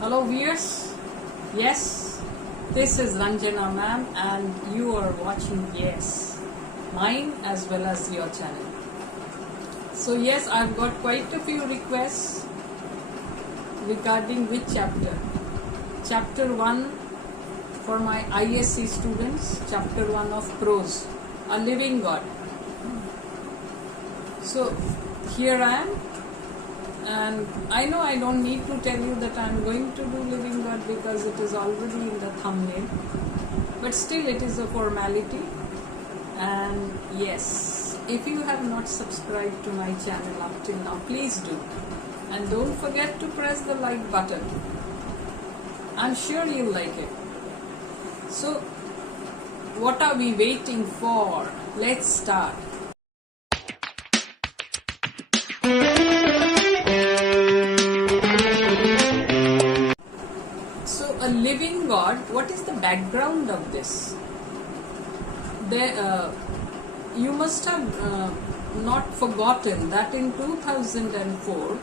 Hello viewers, yes, this is Ranjana ma'am and you are watching mine as well as your channel. So yes, I've got quite a few requests regarding which chapter. Chapter 1 for my ISC students, chapter 1 of prose, a living God. So here I am. And I know I don't need to tell you that I'm going to do living God because it is already in the thumbnail. But still it is a formality. And yes, if you have not subscribed to my channel up till now, please do. And don't forget to press the like button. I'm sure you'll like it. So, what are we waiting for? Let's start. A living God, what is the background of this? You must have not forgotten that in 2004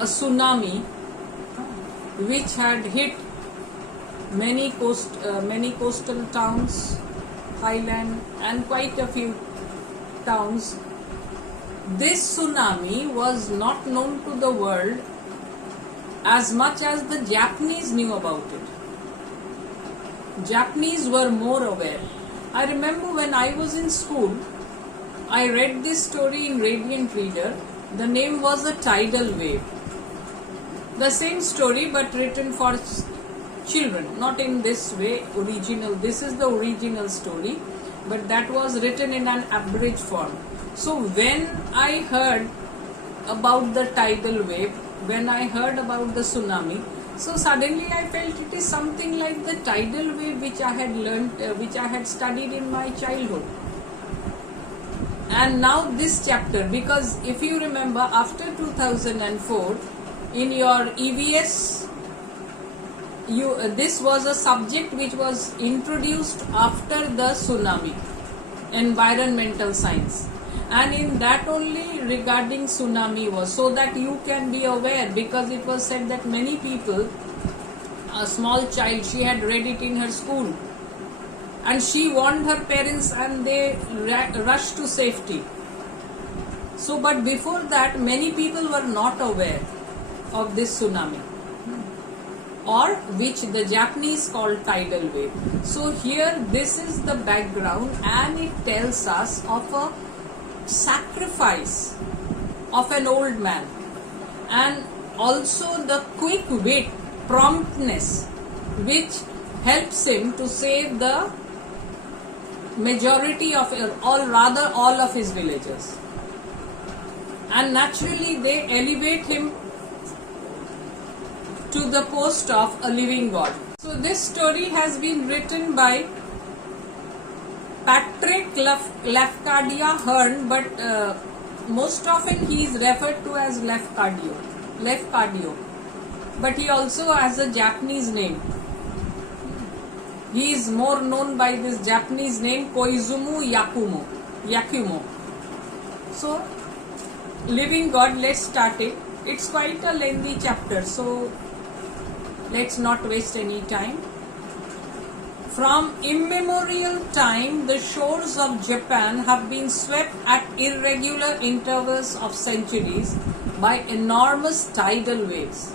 a tsunami which had hit many coastal towns, Thailand and quite a few towns. This tsunami was not known to the world as much as the Japanese knew about it. Japanese were more aware. I remember when I was in school, I read this story in Radiant Reader. The name was A Tidal Wave. The same story but written for children, not in this way, original. This is the original story, but that was written in an abridged form. So when I heard about the tidal wave, when I heard about the tsunami, so suddenly I felt it is something like the tidal wave which I had learnt, which I had studied in my childhood. And now this chapter, because if you remember after 2004, in your EVS, this was a subject which was introduced after the tsunami, environmental science. And in that only regarding tsunami was, so that you can be aware, because it was said that many people, a small child, she had read it in her school and she warned her parents and they rushed to safety. So but before that many people were not aware of this tsunami, or which the Japanese called tidal wave. So here this is the background and it tells us of a sacrifice of an old man and also the quick wit, promptness which helps him to save the majority of all of his villagers, and naturally they elevate him to the post of a living God. So this story has been written by Patrick Lafcadio Hearn, but most often he is referred to as Lafcadio. But he also has a Japanese name. He is more known by this Japanese name Koizumu Yakumo. So, Living God, let's start it. It's quite a lengthy chapter, so let's not waste any time. From immemorial time, the shores of Japan have been swept at irregular intervals of centuries by enormous tidal waves.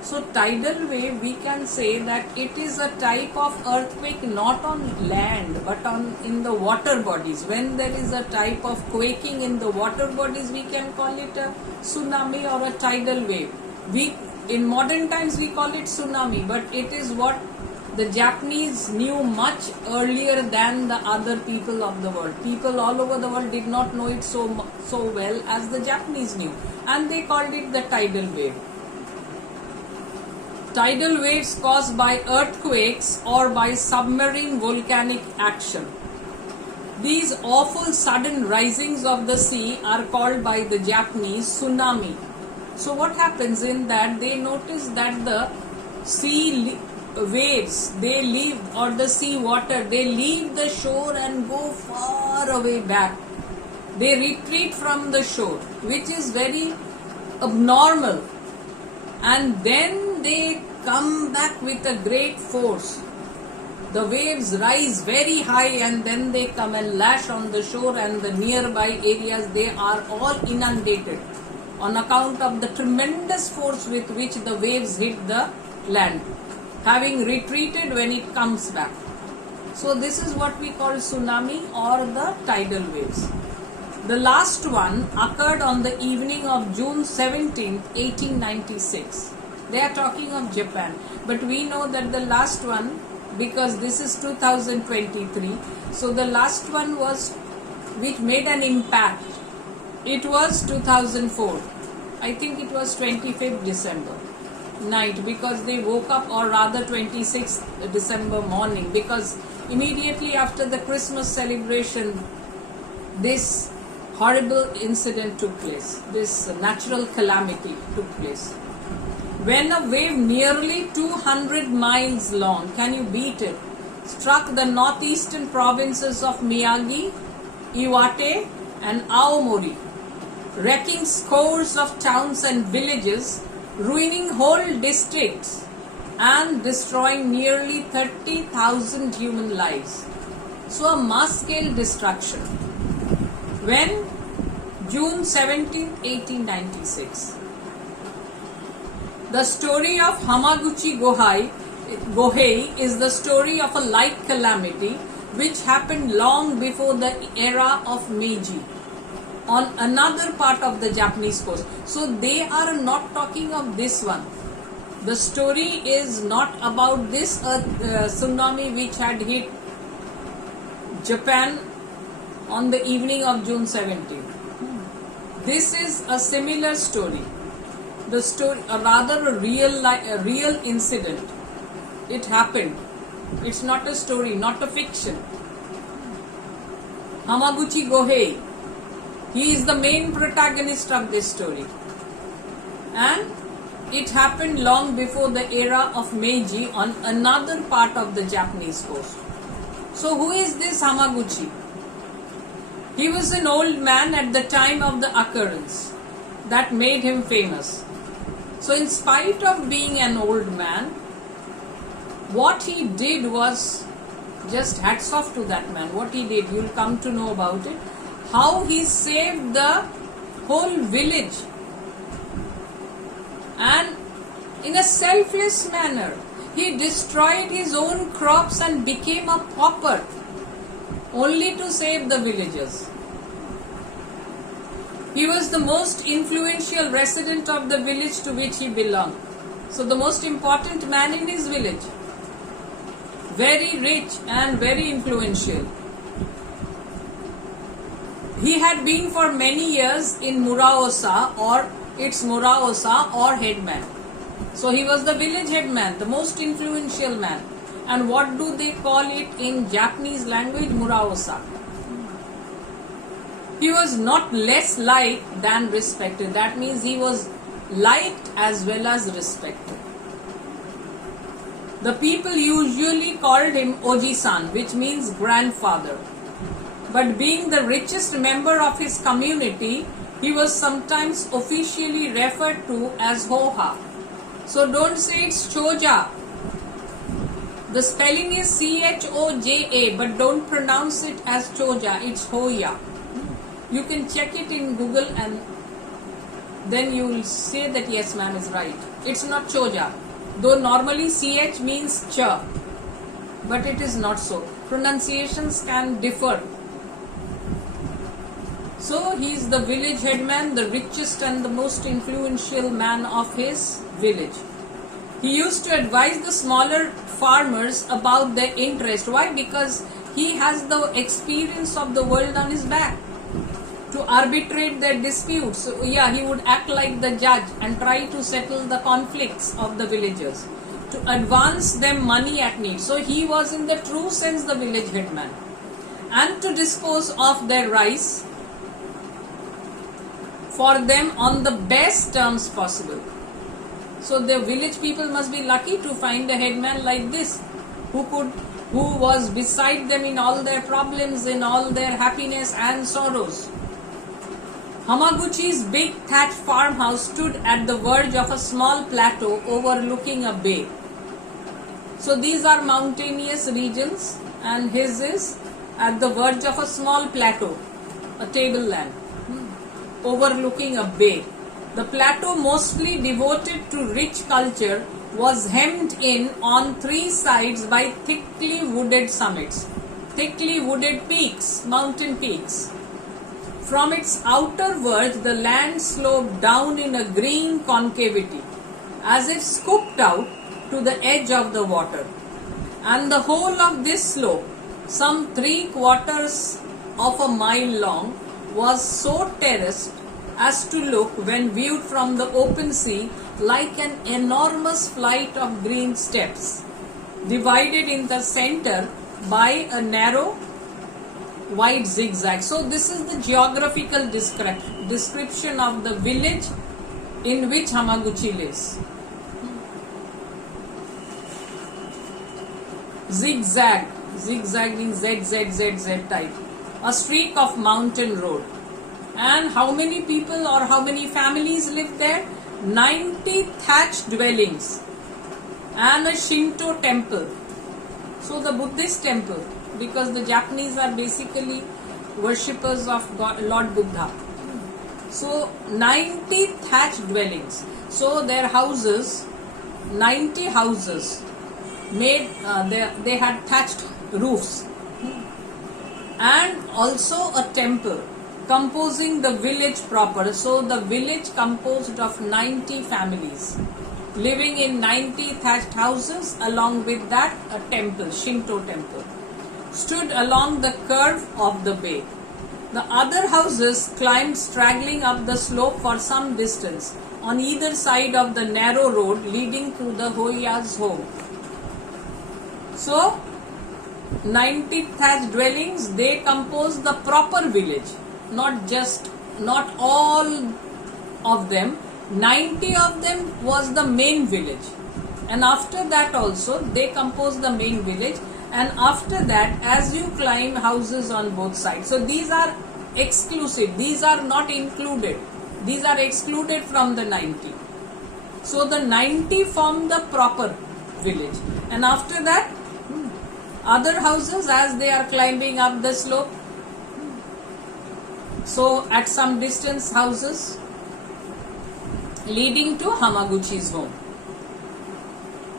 So tidal wave, we can say that it is a type of earthquake not on land but in the water bodies. When there is a type of quaking in the water bodies, we can call it a tsunami or a tidal wave. In modern times we call it tsunami, but it is what the Japanese knew much earlier than the other people of the world. People all over the world did not know it so well as the Japanese knew, and they called it the tidal wave. Tidal waves caused by earthquakes or by submarine volcanic action. These awful sudden risings of the sea are called by the Japanese tsunami. So what happens in that, they notice that the sea waves, they leave, or the sea water, they leave the shore and go far away back. They retreat from the shore, which is very abnormal. And then they come back with a great force. The waves rise very high and then they come and lash on the shore, and the nearby areas, they are all inundated on account of the tremendous force with which the waves hit the land, having retreated when it comes back. So this is what we call tsunami or the tidal waves. The last one occurred on the evening of June 17, 1896. They are talking of Japan, but we know that the last one, because this is 2023, so the last one was which made an impact. It was 2004. I think it was 25th December night, because they woke up, or rather 26th December morning, because immediately after the Christmas celebration, this horrible incident took place. This natural calamity took place. When a wave nearly 200 miles long, can you beat it, struck the northeastern provinces of Miyagi, Iwate and Aomori, wrecking scores of towns and villages, ruining whole districts and destroying nearly 30,000 human lives. So a mass-scale destruction. When? June 17, 1896. The story of Hamaguchi Gohei is the story of a like calamity which happened long before the era of Meiji on another part of the Japanese coast. So they are not talking of this one. The story is not about this tsunami which had hit Japan on the evening of June 17. This is a similar story. The story, rather a real incident. It happened. It's not a story, not a fiction. Hamaguchi Gohei, he is the main protagonist of this story. And it happened long before the era of Meiji on another part of the Japanese coast. So who is this Hamaguchi? He was an old man at the time of the occurrence that made him famous. So in spite of being an old man, what he did was, just hats off to that man. What he did, you'll come to know about it. How he saved the whole village, and in a selfless manner, he destroyed his own crops and became a pauper only to save the villagers. He was the most influential resident of the village to which he belonged. So the most important man in his village. Very rich and very influential. He had been for many years in Muraosa, or it's Muraosa or headman. So he was the village headman, the most influential man. And what do they call it in Japanese language? Muraosa. He was not less liked than respected. That means he was liked as well as respected. The people usually called him Oji-san, which means grandfather. But being the richest member of his community, he was sometimes officially referred to as Hoha. So don't say it's Choja. The spelling is Choja, but don't pronounce it as Choja. It's Hoya. You can check it in Google and then you will say that yes, man is right. It's not Choja. Though normally CH means Cha, but it is not so. Pronunciations can differ. So he is the village headman, the richest and the most influential man of his village. He used to advise the smaller farmers about their interest. Why? Because he has the experience of the world on his back to arbitrate their disputes. So yeah, he would act like the judge and try to settle the conflicts of the villagers, to advance them money at need. So he was in the true sense the village headman, and to dispose of their rice for them on the best terms possible. So the village people must be lucky to find a headman like this, who was beside them in all their problems, in all their happiness and sorrows. Hamaguchi's big thatched farmhouse stood at the verge of a small plateau overlooking a bay. So these are mountainous regions, and his is at the verge of a small plateau, a tableland, overlooking a bay. The plateau, mostly devoted to rich culture, was hemmed in on three sides by thickly wooded summits, thickly wooded peaks, mountain peaks. From its outer verge, the land sloped down in a green concavity, as if scooped out to the edge of the water. And the whole of this slope, some 3/4 of a mile long, was so terraced as to look, when viewed from the open sea, like an enormous flight of green steps, divided in the center by a narrow wide zigzag. So this is the geographical description of the village in which Hamaguchi lives. Zigzag, zigzagging, Z type, a streak of mountain road. And how many people or how many families live there? 90 thatched dwellings and a Shinto temple. So the Buddhist temple, because the Japanese are basically worshippers of God, Lord Buddha. So 90 thatched dwellings. So their houses, 90 houses made, they had thatched roofs, and also a temple composing the village proper. So the village composed of 90 families living in 90 thatched houses. Along with that, a temple, Shinto temple, stood along the curve of the bay. The other houses climbed straggling up the slope for some distance on either side of the narrow road leading to the Hoya's home. So 90 thatched dwellings, they compose the proper village, not all of them. 90 of them was the main village, and after that also they compose the main village, and after that, as you climb, houses on both sides. So these are exclusive, these are not included, these are excluded from the 90. So the 90 form the proper village, and after that other houses as they are climbing up the slope. So at some distance, houses leading to Hamaguchi's home.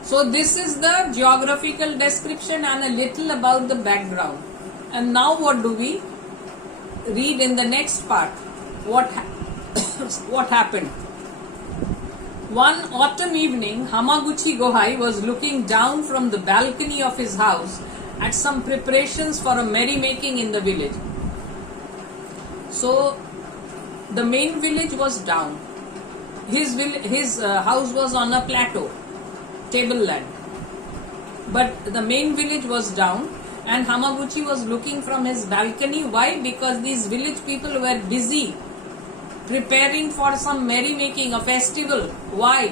So this is the geographical description and a little about the background. And now what do we read in the next part? What happened? One autumn evening, Hamaguchi Gohei was looking down from the balcony of his house at some preparations for a merrymaking in the village. So the main village was down. His house was on a plateau, tableland. But the main village was down, and Hamaguchi was looking from his balcony. Why? Because these village people were busy preparing for some merrymaking, a festival. Why?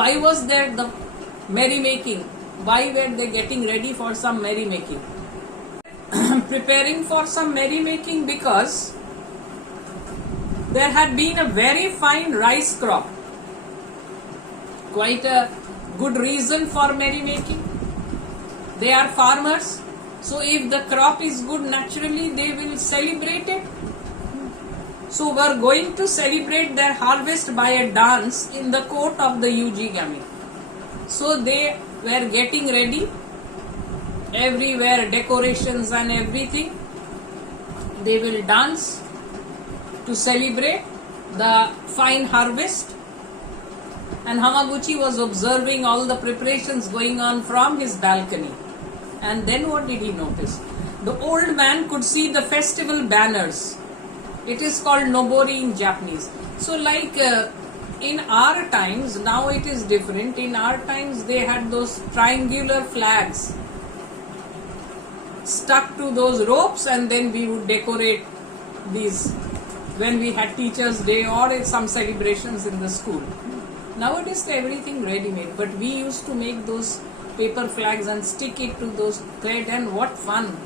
Why was there the merrymaking? Why were they getting ready for some merrymaking? Preparing for some merrymaking because there had been a very fine rice crop. Quite a good reason for merrymaking. They are farmers, so if the crop is good, naturally they will celebrate it. So we are going to celebrate their harvest by a dance in the court of the Yujigami. So they were getting ready, everywhere decorations and everything. They will dance to celebrate the fine harvest. And Hamaguchi was observing all the preparations going on from his balcony. And then what did he notice? The old man could see the festival banners. It is called nobori in Japanese. So like in our times, now it is different. In our times they had those triangular flags stuck to those ropes, and then we would decorate these when we had Teachers' Day or some celebrations in the school. Nowadays everything ready-made, but we used to make those paper flags and stick it to those thread, and what fun.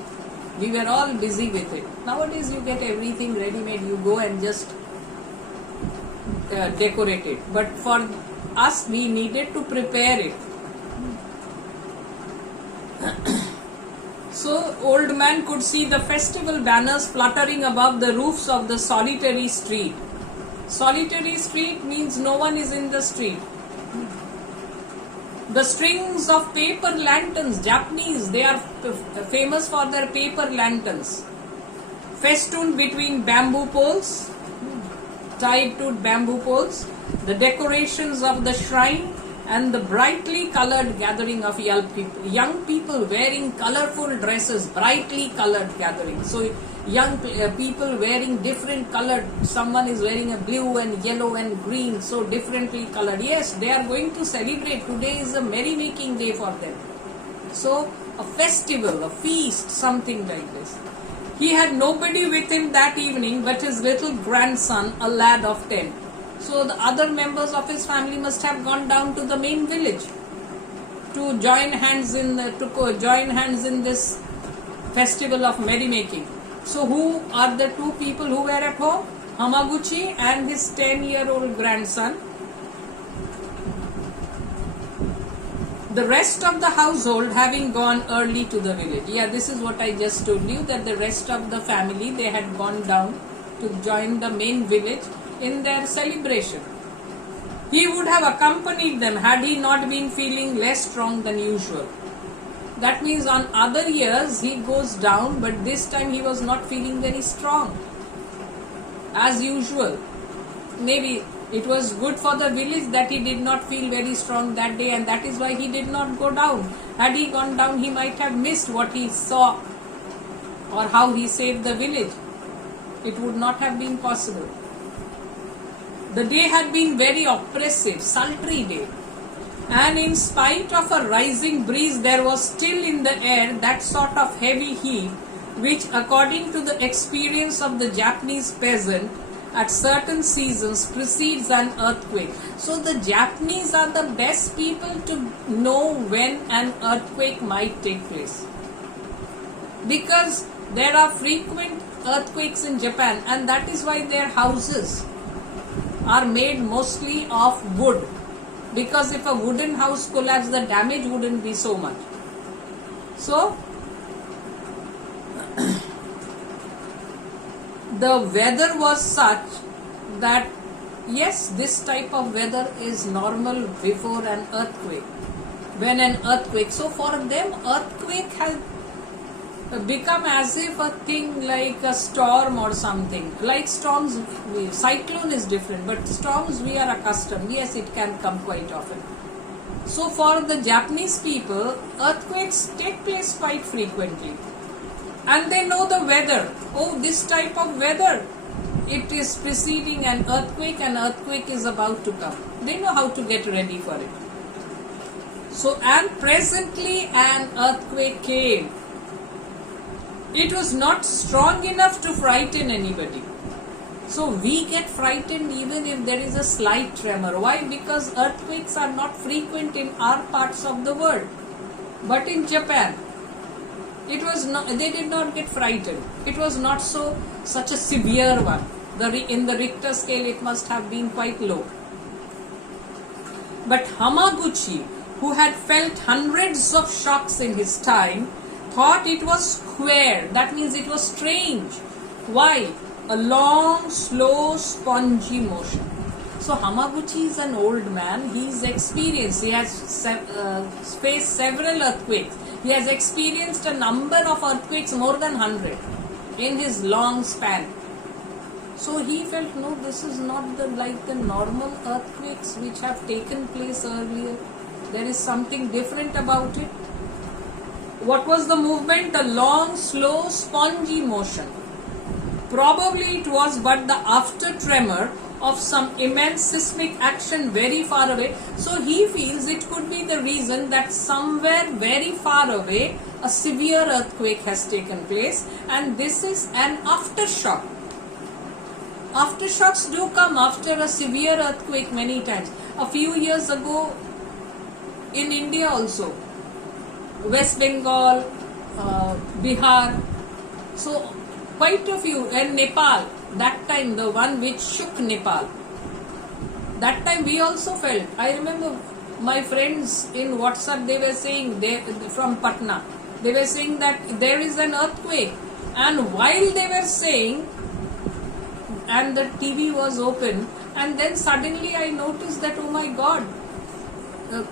We were all busy with it. Nowadays you get everything ready-made. You go and just decorate it. But for us, we needed to prepare it. So old man could see the festival banners fluttering above the roofs of the solitary street. Solitary street means no one is in the street. The strings of paper lanterns, Japanese, they are famous for their paper lanterns, festooned between bamboo poles, tied to bamboo poles, the decorations of the shrine, and the brightly colored gathering of young people wearing colorful dresses, brightly colored gathering. So young people wearing different colored, someone is wearing a blue and yellow and green, so differently colored. Yes, they are going to celebrate. Today is a merrymaking day for them. So a festival, a feast, something like this. He had nobody with him that evening but his little grandson, a lad of 10. So the other members of his family must have gone down to the main village to join hands in this festival of merrymaking. So who are the two people who were at home? Hamaguchi and his 10-year-old grandson. The rest of the household having gone early to the village. Yeah, this is what I just told you, that the rest of the family, they had gone down to join the main village in their celebration. He would have accompanied them had he not been feeling less strong than usual. That means on other years he goes down, but this time he was not feeling very strong as usual. Maybe it was good for the village that he did not feel very strong that day, and that is why he did not go down. Had he gone down, he might have missed what he saw or how he saved the village. It would not have been possible. The day had been very oppressive, sultry day. And in spite of a rising breeze, there was still in the air that sort of heavy heat which, according to the experience of the Japanese peasant, at certain seasons precedes an earthquake. So the Japanese are the best people to know when an earthquake might take place, because there are frequent earthquakes in Japan, and that is why their houses are made mostly of wood, because if a wooden house collapsed, the damage wouldn't be so much. So the weather was such that yes, this type of weather is normal before an earthquake. When an earthquake, so for them earthquake has become as if a thing like a storm or something. Like storms, cyclone is different, but storms we are accustomed. Yes, it can come quite often. So for the Japanese people, earthquakes take place quite frequently. And they know the weather. Oh, this type of weather, it is preceding an earthquake is about to come. They know how to get ready for it. So, and presently an earthquake came. It was not strong enough to frighten anybody. So we get frightened even if there is a slight tremor. Why? Because earthquakes are not frequent in our parts of the world. But in Japan, it was not, they did not get frightened. It was not such a severe one. In the Richter scale, it must have been quite low. But Hamaguchi, who had felt hundreds of shocks in his time, thought it was queer. That means it was strange. Why? A long, slow, spongy motion. So Hamaguchi is an old man. He is experienced. He has faced several earthquakes. He has experienced a number of earthquakes, more than 100, in his long span. So he felt, no, this is not like the normal earthquakes which have taken place earlier. There is something different about it. What was the movement? A long, slow, spongy motion. Probably it was but the after tremor of some immense seismic action very far away. So he feels it could be the reason that somewhere very far away a severe earthquake has taken place, and this is an aftershock. Aftershocks do come after a severe earthquake many times. A few years ago in India also, West Bengal, Bihar, So quite a few, and Nepal, that time the one which shook Nepal, that time we also felt. I remember my friends in WhatsApp, they were saying, they from Patna, they were saying that there is an earthquake, and while they were saying, and the TV was open, and then suddenly I noticed that, oh my God,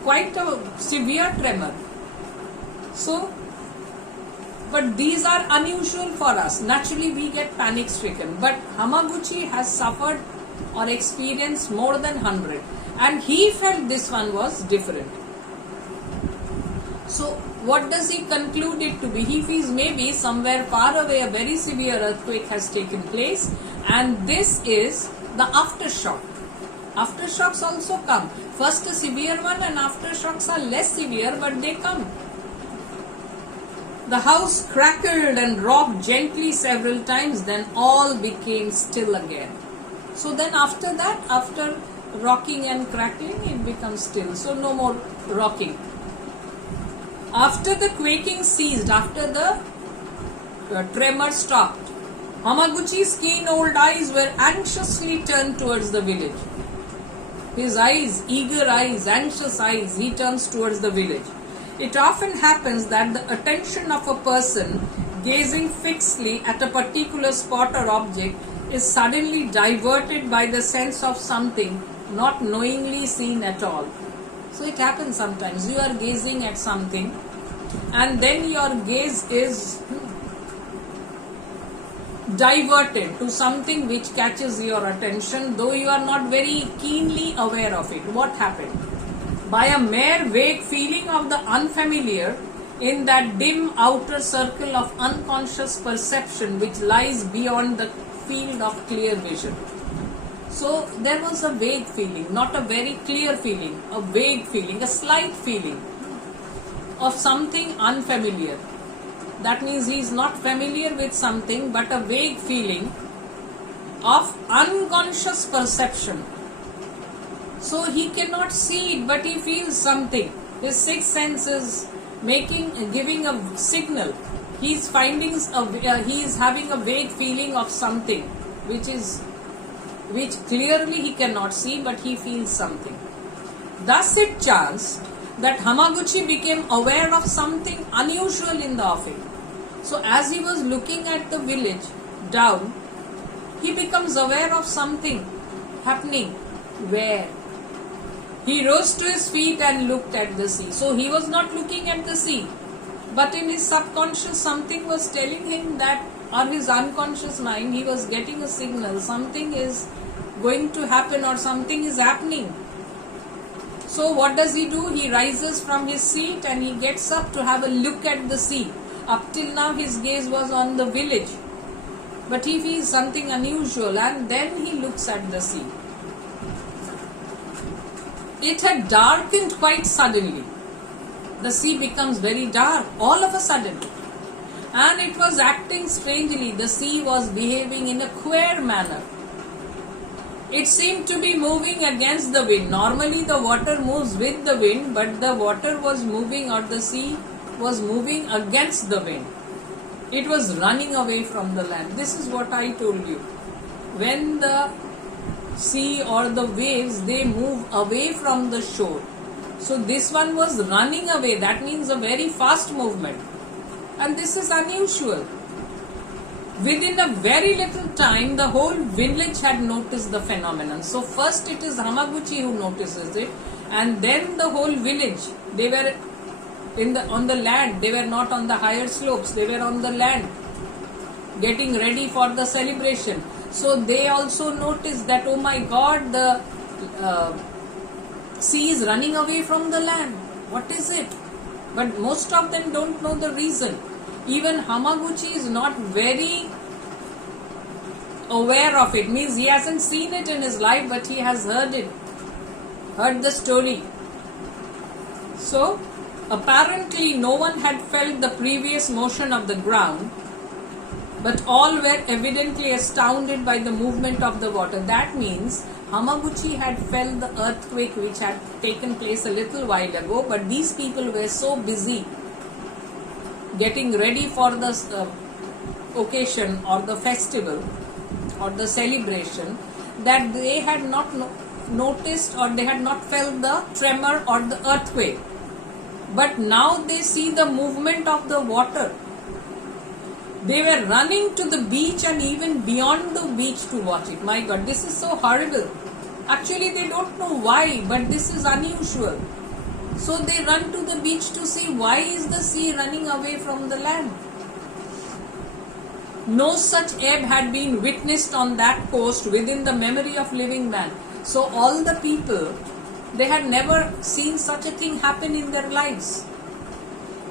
quite a severe tremor. So, but these are unusual for us. Naturally we get panic stricken, but Hamaguchi has suffered or experienced more than 100, and he felt this one was different. So what does he conclude it to be? He feels maybe somewhere far away a very severe earthquake has taken place, and this is the aftershock. Aftershocks also come. First a severe one, and aftershocks are less severe, but they come. The house crackled and rocked gently several times, then all became still again. So then after that, after rocking and crackling, it becomes still. So no more rocking. After the quaking ceased, after the tremor stopped, Hamaguchi's keen old eyes were anxiously turned towards the village. His eyes, eager eyes, anxious eyes, he turns towards the village. It often happens that the attention of a person gazing fixedly at a particular spot or object is suddenly diverted by the sense of something not knowingly seen at all. So it happens sometimes. You are gazing at something, and then your gaze is diverted to something which catches your attention, though you are not very keenly aware of it. What happened? By a mere vague feeling of the unfamiliar in that dim outer circle of unconscious perception which lies beyond the field of clear vision. So there was a vague feeling, not a very clear feeling, a vague feeling, a slight feeling of something unfamiliar. That means he is not familiar with something, but a vague feeling of unconscious perception. So he cannot see it, but he feels something. His sixth sense is giving a signal. He is having a vague feeling of something, which clearly he cannot see, but he feels something. Thus it chanced that Hamaguchi became aware of something unusual in the offing. So as he was looking at the village down, he becomes aware of something happening. Where? He rose to his feet and looked at the sea. So he was not looking at the sea, but in his subconscious something was telling him that, or his unconscious mind, he was getting a signal, something is going to happen or something is happening. So what does he do? He rises from his seat and he gets up to have a look at the sea. Up till now his gaze was on the village, but he feels something unusual, and then he looks at the sea. It had darkened quite suddenly. The sea becomes very dark all of a sudden, and it was acting strangely. The sea was behaving in a queer manner. It seemed to be moving against the wind. Normally the water moves with the wind, but the water was moving, or the sea was moving against the wind. It was running away from the land. This is what I told you. When the sea or the waves, they move away from the shore. So this one was running away. That means a very fast movement. And this is unusual. Within a very little time, the whole village had noticed the phenomenon. So first it is Hamaguchi who notices it, and then the whole village. They were on the land. They were not on the higher slopes. They were on the land, getting ready for the celebration. So they also noticed that, oh my God, the sea is running away from the land. What is it? But most of them don't know the reason. Even Hamaguchi is not very aware of it. Means he hasn't seen it in his life, but he has heard the story. So apparently no one had felt the previous motion of the ground, but all were evidently astounded by the movement of the water. That means Hamaguchi had felt the earthquake which had taken place a little while ago, but these people were so busy getting ready for the occasion or the festival or the celebration, that they had not noticed or they had not felt the tremor or the earthquake. But now they see the movement of the water. They were running to the beach and even beyond the beach to watch it. My God, this is so horrible. Actually, they don't know why, but this is unusual. So they run to the beach to see why is the sea running away from the land. No such ebb had been witnessed on that coast within the memory of living man. So all the people, they had never seen such a thing happen in their lives.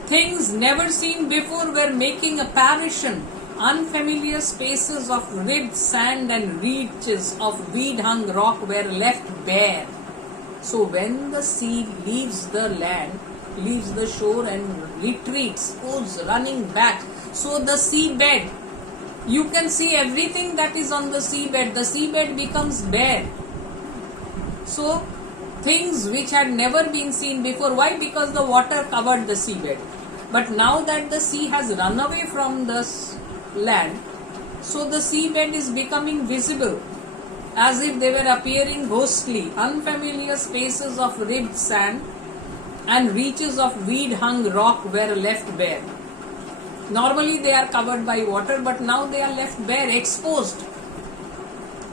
Things never seen before were making apparition. Unfamiliar spaces of ribbed sand and reaches of weed-hung rock were left bare. So when the sea leaves the land, leaves the shore and retreats, goes running back, so the seabed, you can see everything that is on the seabed. The seabed becomes bare. So things which had never been seen before. Why? Because the water covered the seabed. But now that the sea has run away from the land, so the seabed is becoming visible, as if they were appearing ghostly. Unfamiliar spaces of ribbed sand and reaches of weed-hung rock were left bare. Normally they are covered by water, but now they are left bare, exposed.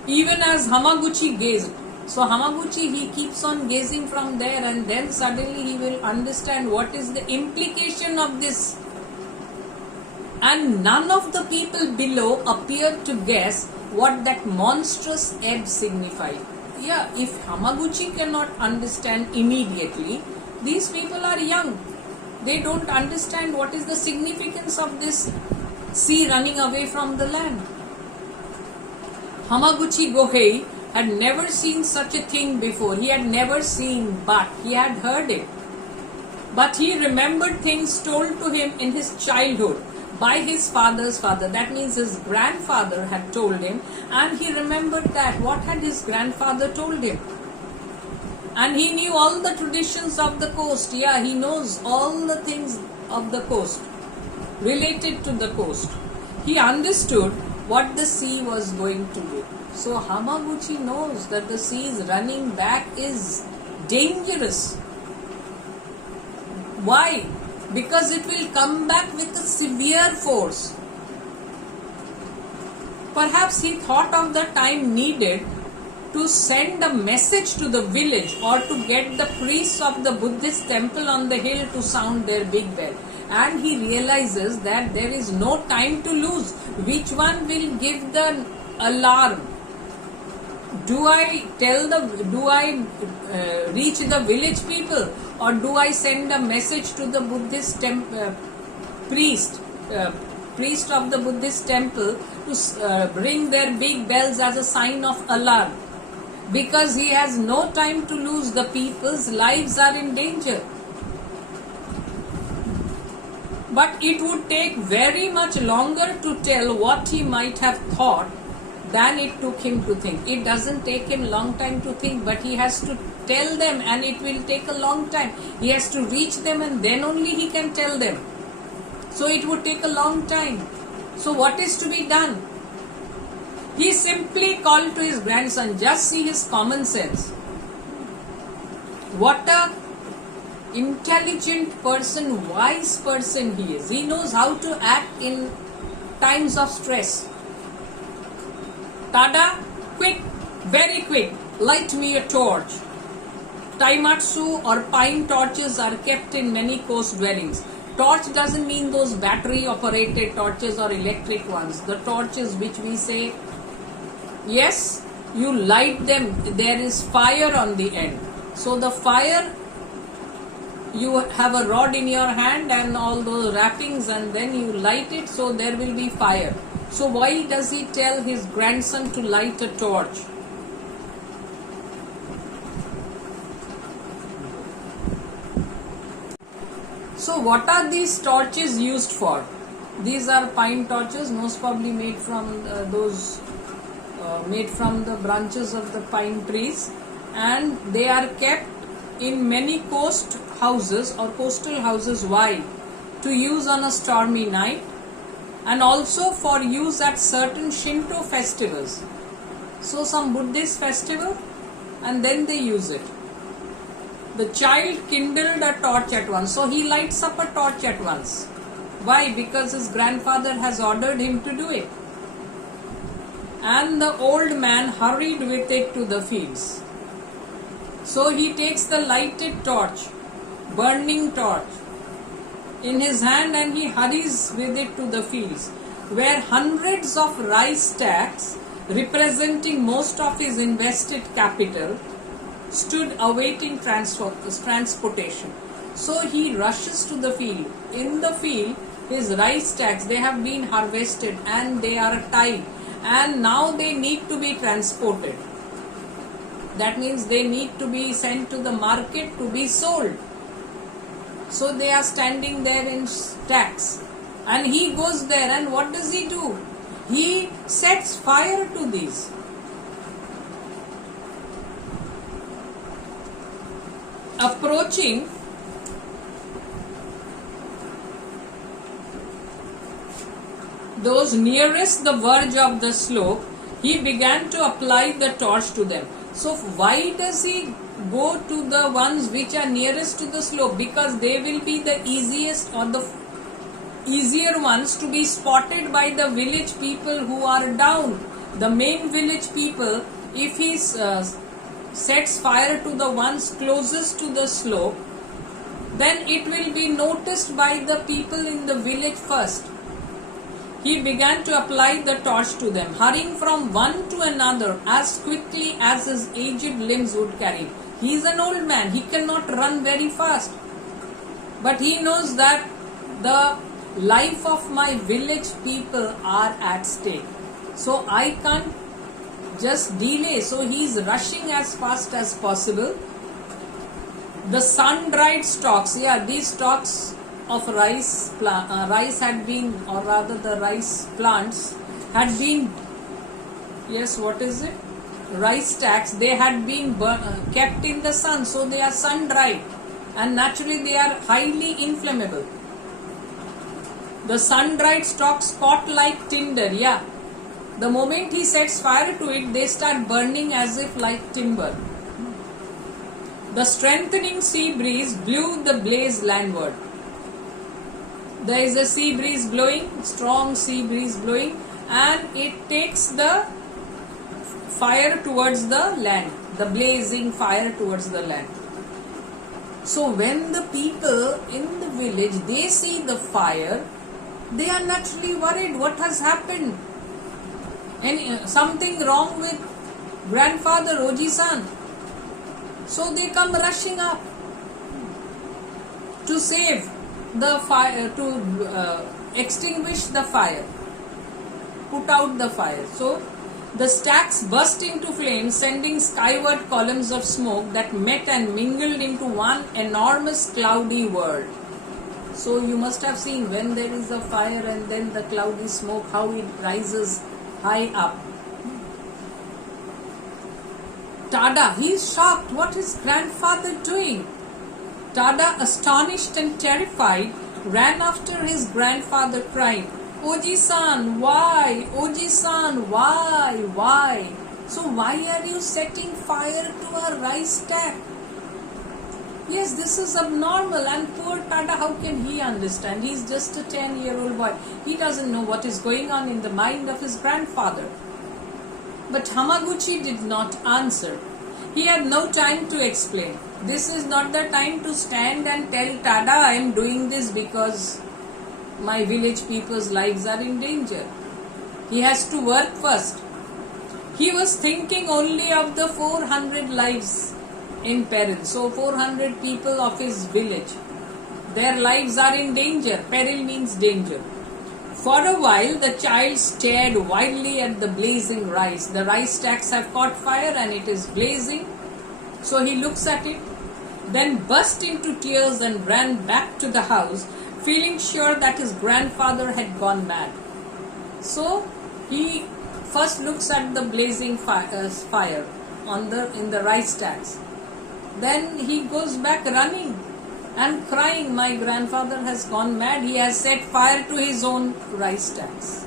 Even as Hamaguchi gazed. So Hamaguchi, he keeps on gazing from there, and then suddenly he will understand what is the implication of this. And none of the people below appeared to guess what that monstrous ebb signified. Yeah, if Hamaguchi cannot understand immediately, these people are young. They don't understand what is the significance of this sea running away from the land. Hamaguchi Gohei had never seen such a thing before. He had never seen, but he had heard it. But he remembered things told to him in his childhood by his father's father. That means his grandfather had told him, and he remembered that. What had his grandfather told him? And he knew all the traditions of the coast. Yeah, he knows all the things of the coast, related to the coast. He understood what the sea was going to do. So Hamaguchi knows that the sea's running back is dangerous. Why? Because it will come back with a severe force. Perhaps he thought of the time needed to send a message to the village or to get the priests of the Buddhist temple on the hill to sound their big bell. And he realizes that there is no time to lose. Which one will give the alarm? Do I reach the village people, or do I send a message to the Buddhist priest of the Buddhist temple to ring their big bells as a sign of alarm? Because he has no time to lose. The people's lives are in danger. But it would take very much longer to tell what he might have thought than it took him to think. It doesn't take him long time to think, but he has to tell them, and it will take a long time. He has to reach them, and then only he can tell them. So it would take a long time. So what is to be done? He simply called to his grandson. Just see his common sense. What a intelligent person, wise person he is. He knows how to act in times of stress. Tada, quick, very quick, light me a torch. Taimatsu or pine torches are kept in many coast dwellings. Torch doesn't mean those battery operated torches or electric ones. The torches which we say, yes, you light them, there is fire on the end. So the fire, you have a rod in your hand and all those wrappings, and then you light it, so there will be fire. So why does he tell his grandson to light a torch? So what are these torches used for? These are pine torches, most probably made from made from the branches of the pine trees, and they are kept in many coast houses or coastal houses. Why? To use on a stormy night, and also for use at certain Shinto festivals. So some Buddhist festival, and then they use it. The child kindled a torch at once. So he lights up a torch at once. Why? Because his grandfather has ordered him to do it. And the old man hurried with it to the fields. So he takes the lighted torch, burning torch, in his hand, and he hurries with it to the fields, where hundreds of rice stacks, representing most of his invested capital, stood awaiting transportation. So he rushes to the field. In the field, his rice stacks, they have been harvested and they are tied, and now they need to be transported. That means they need to be sent to the market to be sold. So they are standing there in stacks, and he goes there, and what does he do? He sets fire to these. Approaching those nearest the verge of the slope, he began to apply the torch to them. So why does he go to the ones which are nearest to the slope? Because they will be the easiest or the easier ones to be spotted by the village people who are down. The main village people, if he sets fire to the ones closest to the slope, then it will be noticed by the people in the village first. He began to apply the torch to them, hurrying from one to another as quickly as his aged limbs would carry him. He is an old man, he cannot run very fast. But he knows that the life of my village people are at stake. So I can't just delay. So he is rushing as fast as possible. The sun-dried stalks, these stalks of rice had been, or rather the rice plants had been, rice stacks, they had been kept in the sun, so they are sun-dried, and naturally they are highly inflammable. The sun-dried stalks caught like tinder, the moment he sets fire to it, they start burning as if like timber. The strengthening sea breeze blew the blaze landward. There is a sea breeze blowing, strong sea breeze blowing, and it takes the fire towards the land, the blazing fire towards the land. So when the people in the village, they see the fire, they are naturally worried. What has happened? And something wrong with grandfather Oji-san. So they come rushing up to save the fire, to extinguish the fire, put out the fire. So the stacks burst into flames, sending skyward columns of smoke that met and mingled into one enormous cloudy world. So you must have seen when there is a fire and then the cloudy smoke, how it rises high up. Tada, he is shocked. What is grandfather doing? Tada, astonished and terrified, ran after his grandfather, crying, Oji-san, why? Oji-san, why? So why are you setting fire to a rice stack? Yes, this is abnormal, and poor Tada, how can he understand? He is just a 10-year-old boy. He doesn't know what is going on in the mind of his grandfather. But Hamaguchi did not answer. He had no time to explain. This is not the time to stand and tell Tada, I am doing this because my village people's lives are in danger. He has to work first. He was thinking only of the 400 lives in peril. So 400 people of his village, their lives are in danger. Peril means danger. For a while, the child stared wildly at the blazing rice. The rice stacks have caught fire and it is blazing. So he looks at it, then burst into tears and ran back to the house, feeling sure that his grandfather had gone mad. So he first looks at the blazing fire in the rice stacks. Then he goes back running and crying, my grandfather has gone mad, he has set fire to his own rice stacks.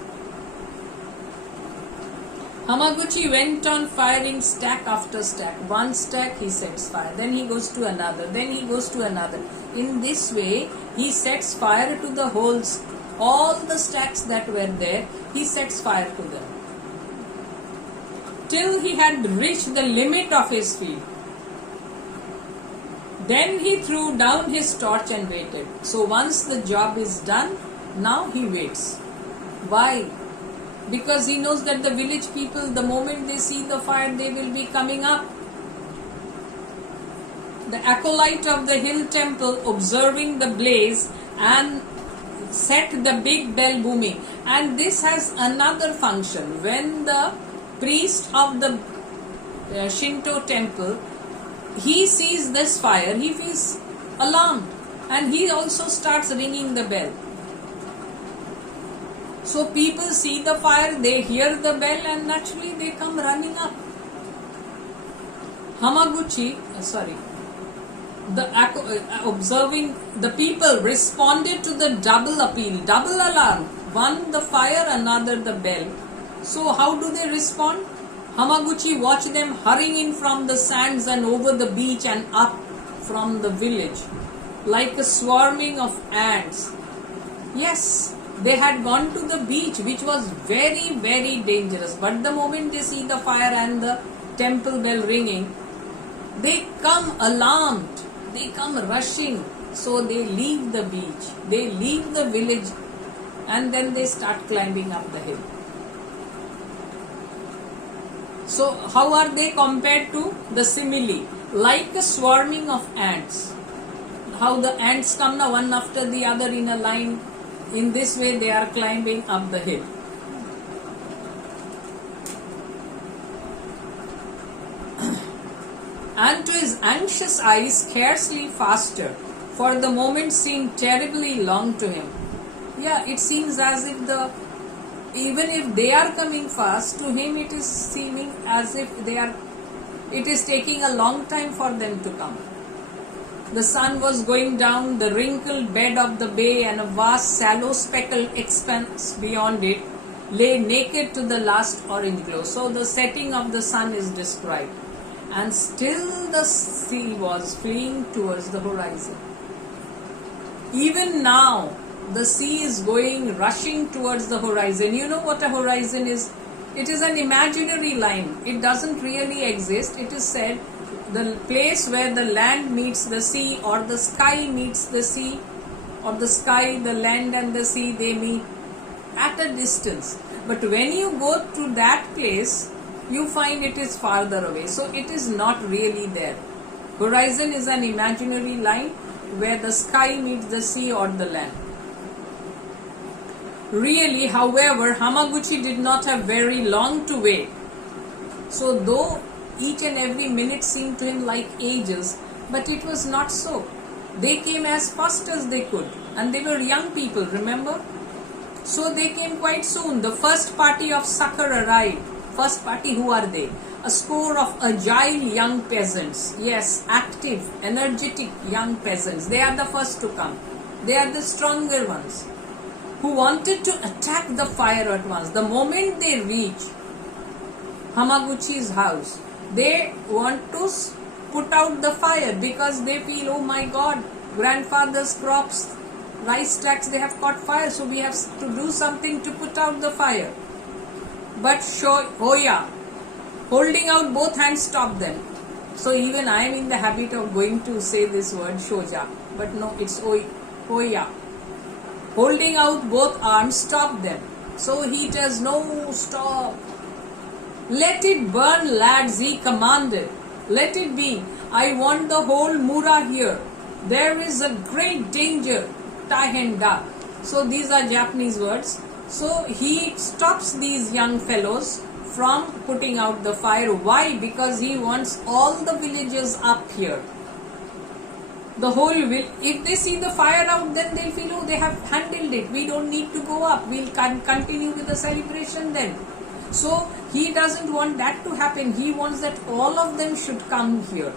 Hamaguchi went on firing stack after stack. One stack he sets fire, then he goes to another, then he goes to another. In this way, he sets fire to the holes, all the stacks that were there, he sets fire to them. Till he had reached the limit of his field. Then he threw down his torch and waited. So once the job is done, now he waits. Why? Because he knows that the village people, the moment they see the fire, they will be coming up. The acolyte of the hill temple observing the blaze and set the big bell booming. And this has another function. When the priest of the Shinto temple, he sees this fire, he feels alarmed and he also starts ringing the bell. So people see the fire, they hear the bell and naturally they come running up. Observing the people responded to the double appeal, double alarm. One the fire, another the bell. So how do they respond? Hamaguchi watched them hurrying in from the sands and over the beach and up from the village, like a swarming of ants. Yes, they had gone to the beach, which was very, very dangerous. But the moment they see the fire and the temple bell ringing, they come alarmed, they come rushing. So they leave the beach, they leave the village, and then they start climbing up the hill. So how are they compared to the simile? Like a swarming of ants. How the ants come now one after the other in a line. In this way they are climbing up the hill. And to his anxious eyes scarcely faster, for the moment seemed terribly long to him. Yeah, it seems as if even if they are coming fast, to him it is seeming as if it is taking a long time for them to come. The sun was going down, the wrinkled bed of the bay and a vast sallow speckled expanse beyond it lay naked to the last orange glow. So the setting of the sun is described. And still the sea was fleeing towards the horizon. Even now, the sea is rushing towards the horizon. You know what a horizon is? It is an imaginary line. It doesn't really exist. It is said the place where the land meets the sea, or the sky meets the sea, or the sky, the land and the sea, they meet at a distance. But when you go to that place, you find it is farther away. So it is not really there. Horizon is an imaginary line where the sky meets the sea or the land. Really, however, Hamaguchi did not have very long to wait. So though each and every minute seemed to him like ages, but it was not so. They came as fast as they could, and they were young people, remember? So they came quite soon. The first party of succor arrived. First party, who are they? A score of agile young peasants. Yes, active, energetic young peasants. They are the first to come. They are the stronger ones, who wanted to attack the fire at once. The moment they reach Hamaguchi's house, they want to put out the fire because they feel, oh my God, grandfather's crops, rice stacks, they have caught fire, so we have to do something to put out the fire. But Hoya, holding out both hands, stopped them. So even I am in the habit of going to say this word Shoja, but no, it's Hoya. Holding out both arms, stopped them. So he does, no, stop. Let it burn, lads, he commanded. Let it be. I want the whole Mura here. There is a great danger. Tahenda. So these are Japanese words. So he stops these young fellows from putting out the fire. Why? Because he wants all the villagers up here. The whole will, if they see the fire out, then they'll feel, oh, they have handled it. We don't need to go up. We'll continue with the celebration then. So he doesn't want that to happen. He wants that all of them should come here.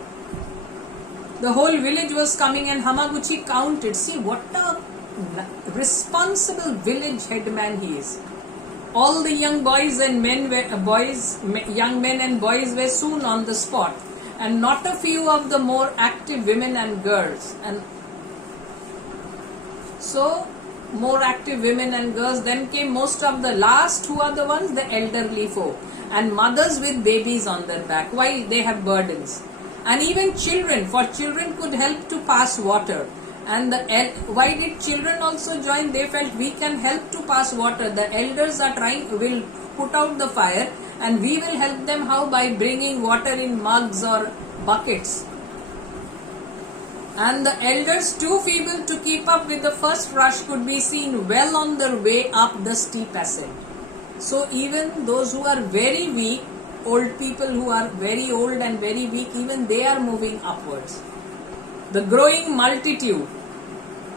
The whole village was coming and Hamaguchi counted. See what a responsible village headman he is. All the young boys and men young men and boys were soon on the spot, and not a few of the more active women and girls. And so, more active women and girls. Then came most of the last, who are the ones? The elderly folk and mothers with babies on their back. Why? They have burdens. And even children, for children could help to pass water. And why did children also join? They felt we can help to pass water. The elders will put out the fire, and we will help them. How? By bringing water in mugs or buckets. And the elders, too feeble to keep up with the first rush, could be seen well on their way up the steep ascent. So even those who are very weak, old people who are very old and very weak, even they are moving upwards. The growing multitude,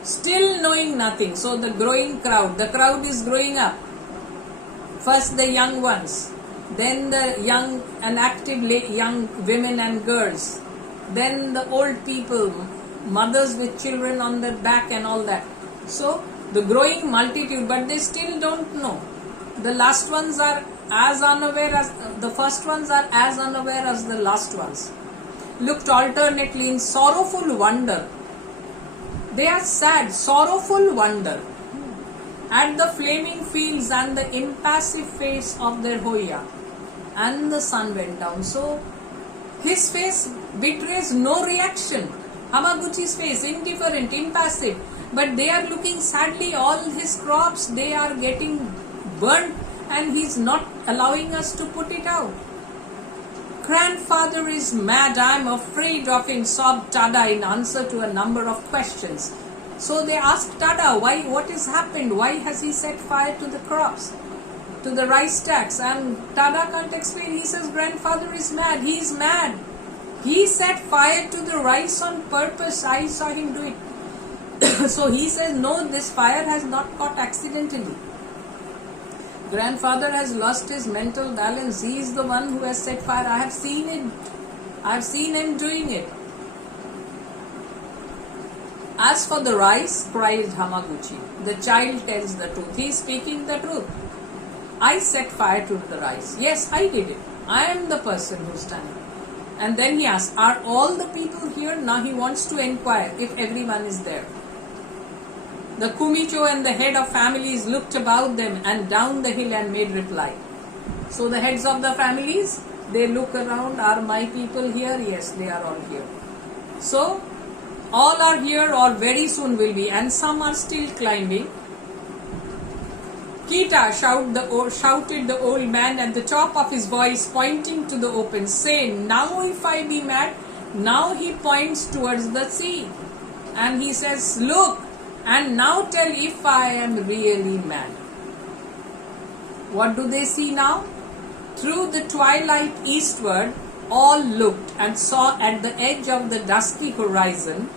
still knowing nothing. So the growing crowd, the crowd is growing up. First the young ones, then the young and active young women and girls, then the old people, mothers with children on their back and all that. So the growing multitude, but they still don't know. The last ones are as unaware as the first ones are as unaware as the last ones. Looked alternately in sorrowful wonder. They are sad, sorrowful wonder at the flaming fields and the impassive face of their Hoya. And the sun went down. So his face betrays no reaction. Hamaguchi's face, indifferent, impassive. But they are looking sadly. All his crops, they are getting burnt, and he's not allowing us to put it out. Grandfather is mad, I am afraid of him, sobbed Tada in answer to a number of questions. So they asked Tada, what has happened? Why has he set fire to the crops, to the rice stacks? And Tada can't explain. He says, grandfather is mad. He is mad. He set fire to the rice on purpose. I saw him do it. So he says, no, this fire has not caught accidentally. Grandfather has lost his mental balance. He is the one who has set fire. I have seen it. I have seen him doing it. As for the rice, cried Hamaguchi, the child tells the truth. He is speaking the truth. I set fire to the rice. Yes, I did it. I am the person who's done it. And then he asks, are all the people here? Now he wants to inquire if everyone is there. The Kumicho and the head of families looked about them and down the hill and made reply. So the heads of the families, they look around. Are my people here? Yes, they are all here. So all are here or very soon will be, and some are still climbing. Kita, shouted the old man at the top of his voice, pointing to the open. Say, now if I be mad. Now he points towards the sea. And he says, look, and now tell if I am really mad. What do they see now? Through the twilight eastward, all looked and saw at the edge of the dusky horizon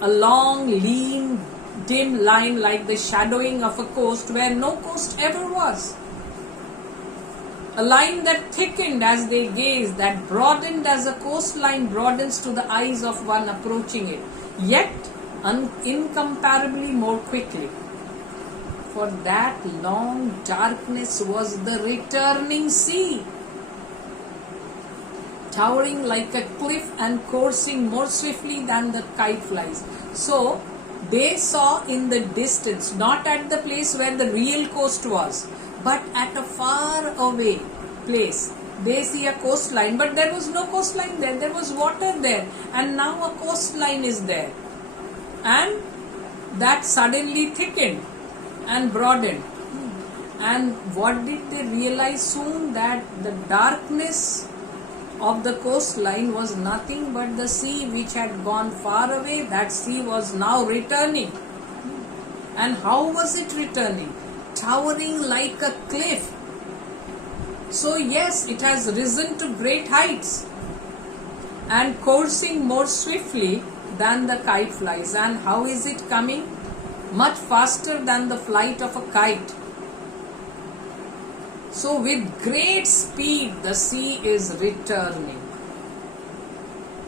a long, lean, dim line like the shadowing of a coast where no coast ever was. A line that thickened as they gazed, that broadened as a coastline broadens to the eyes of one approaching it, yet incomparably more quickly. For that long darkness was the returning sea, towering like a cliff and coursing more swiftly than the kite flies. So they saw in the distance, not at the place where the real coast was, but at a far away place. They see a coastline, but there was no coastline there. There was water there, and now a coastline is there. And that suddenly thickened and broadened. And what did they realize soon? That the darkness of the coastline was nothing but the sea which had gone far away. That sea was now returning. And how was it returning? Towering like a cliff. So yes, it has risen to great heights and coursing more swiftly than the kite flies. And how is it coming? Much faster than the flight of a kite. So with great speed the sea is returning.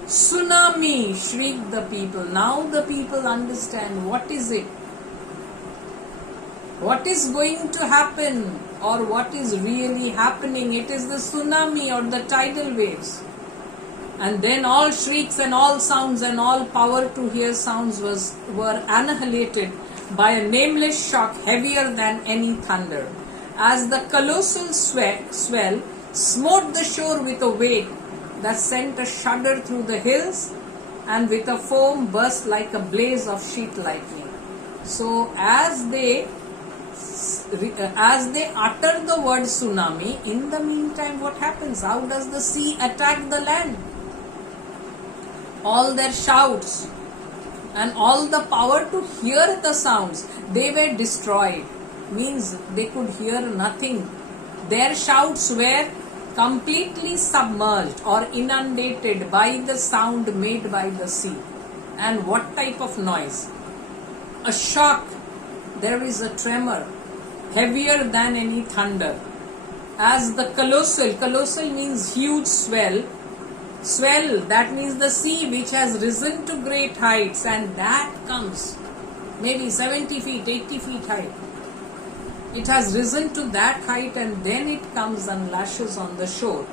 Tsunami, shrieked the people. Now the people understand what is it. What is going to happen or what is really happening? It is the tsunami or the tidal waves. And then all shrieks and all sounds and all power to hear sounds were annihilated by a nameless shock heavier than any thunder. As the colossal swell smote the shore with a wave that sent a shudder through the hills, and with a foam burst like a blaze of sheet lightning. So as they utter the word tsunami, in the meantime what happens? How does the sea attack the land? All their shouts and all the power to hear the sounds, they were destroyed. Means they could hear nothing. Their shouts were completely submerged or inundated by the sound made by the sea. And what type of noise? A shock. There is a tremor heavier than any thunder. As the colossal means huge swell, that means the sea which has risen to great heights, and that comes maybe 70 feet, 80 feet high. It has risen to that height and then it comes and lashes on the shore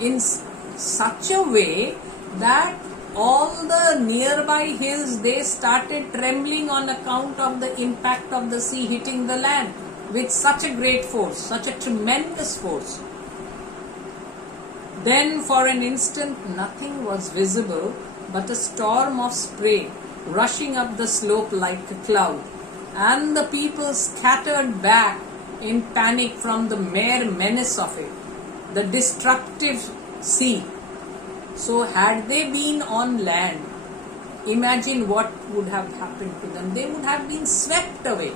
in such a way that all the nearby hills, they started trembling on account of the impact of the sea hitting the land with such a great force, such a tremendous force. Then for an instant nothing was visible but a storm of spray rushing up the slope like a cloud, and the people scattered back in panic from the mere menace of it, the destructive sea. So had they been on land, imagine what would have happened to them. They would have been swept away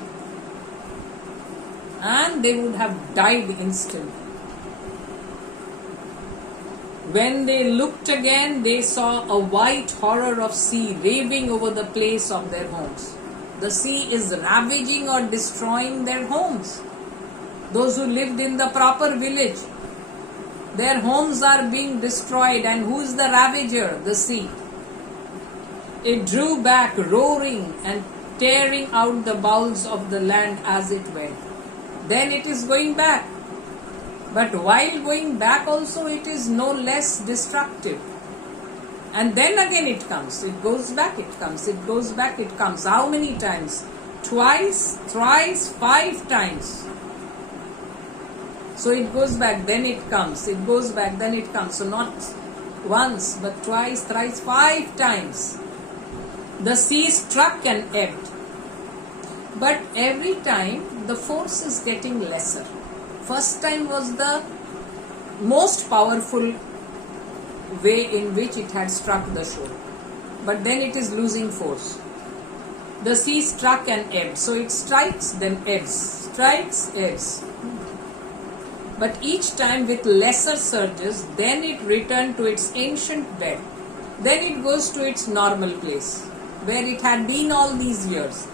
and they would have died instantly. When they looked again, they saw a white horror of sea raving over the place of their homes. The sea is ravaging or destroying their homes. Those who lived in the proper village, their homes are being destroyed, and who is the ravager? The sea. It drew back, roaring and tearing out the bowels of the land as it went. Then it is going back. But while going back also, it is no less destructive. And then again it comes. It goes back, it comes. It goes back, it comes. How many times? Twice, thrice, 5 times. So it goes back, then it comes. It goes back, then it comes. So not once, but twice, thrice, 5 times. The sea struck and ebbed. But every time the force is getting lesser. First time was the most powerful way in which it had struck the shore. But then it is losing force. The sea struck and ebbed. So it strikes, then ebbs. Strikes, ebbs. But each time with lesser surges, then it returned to its ancient bed. Then it goes to its normal place, where it had been all these years,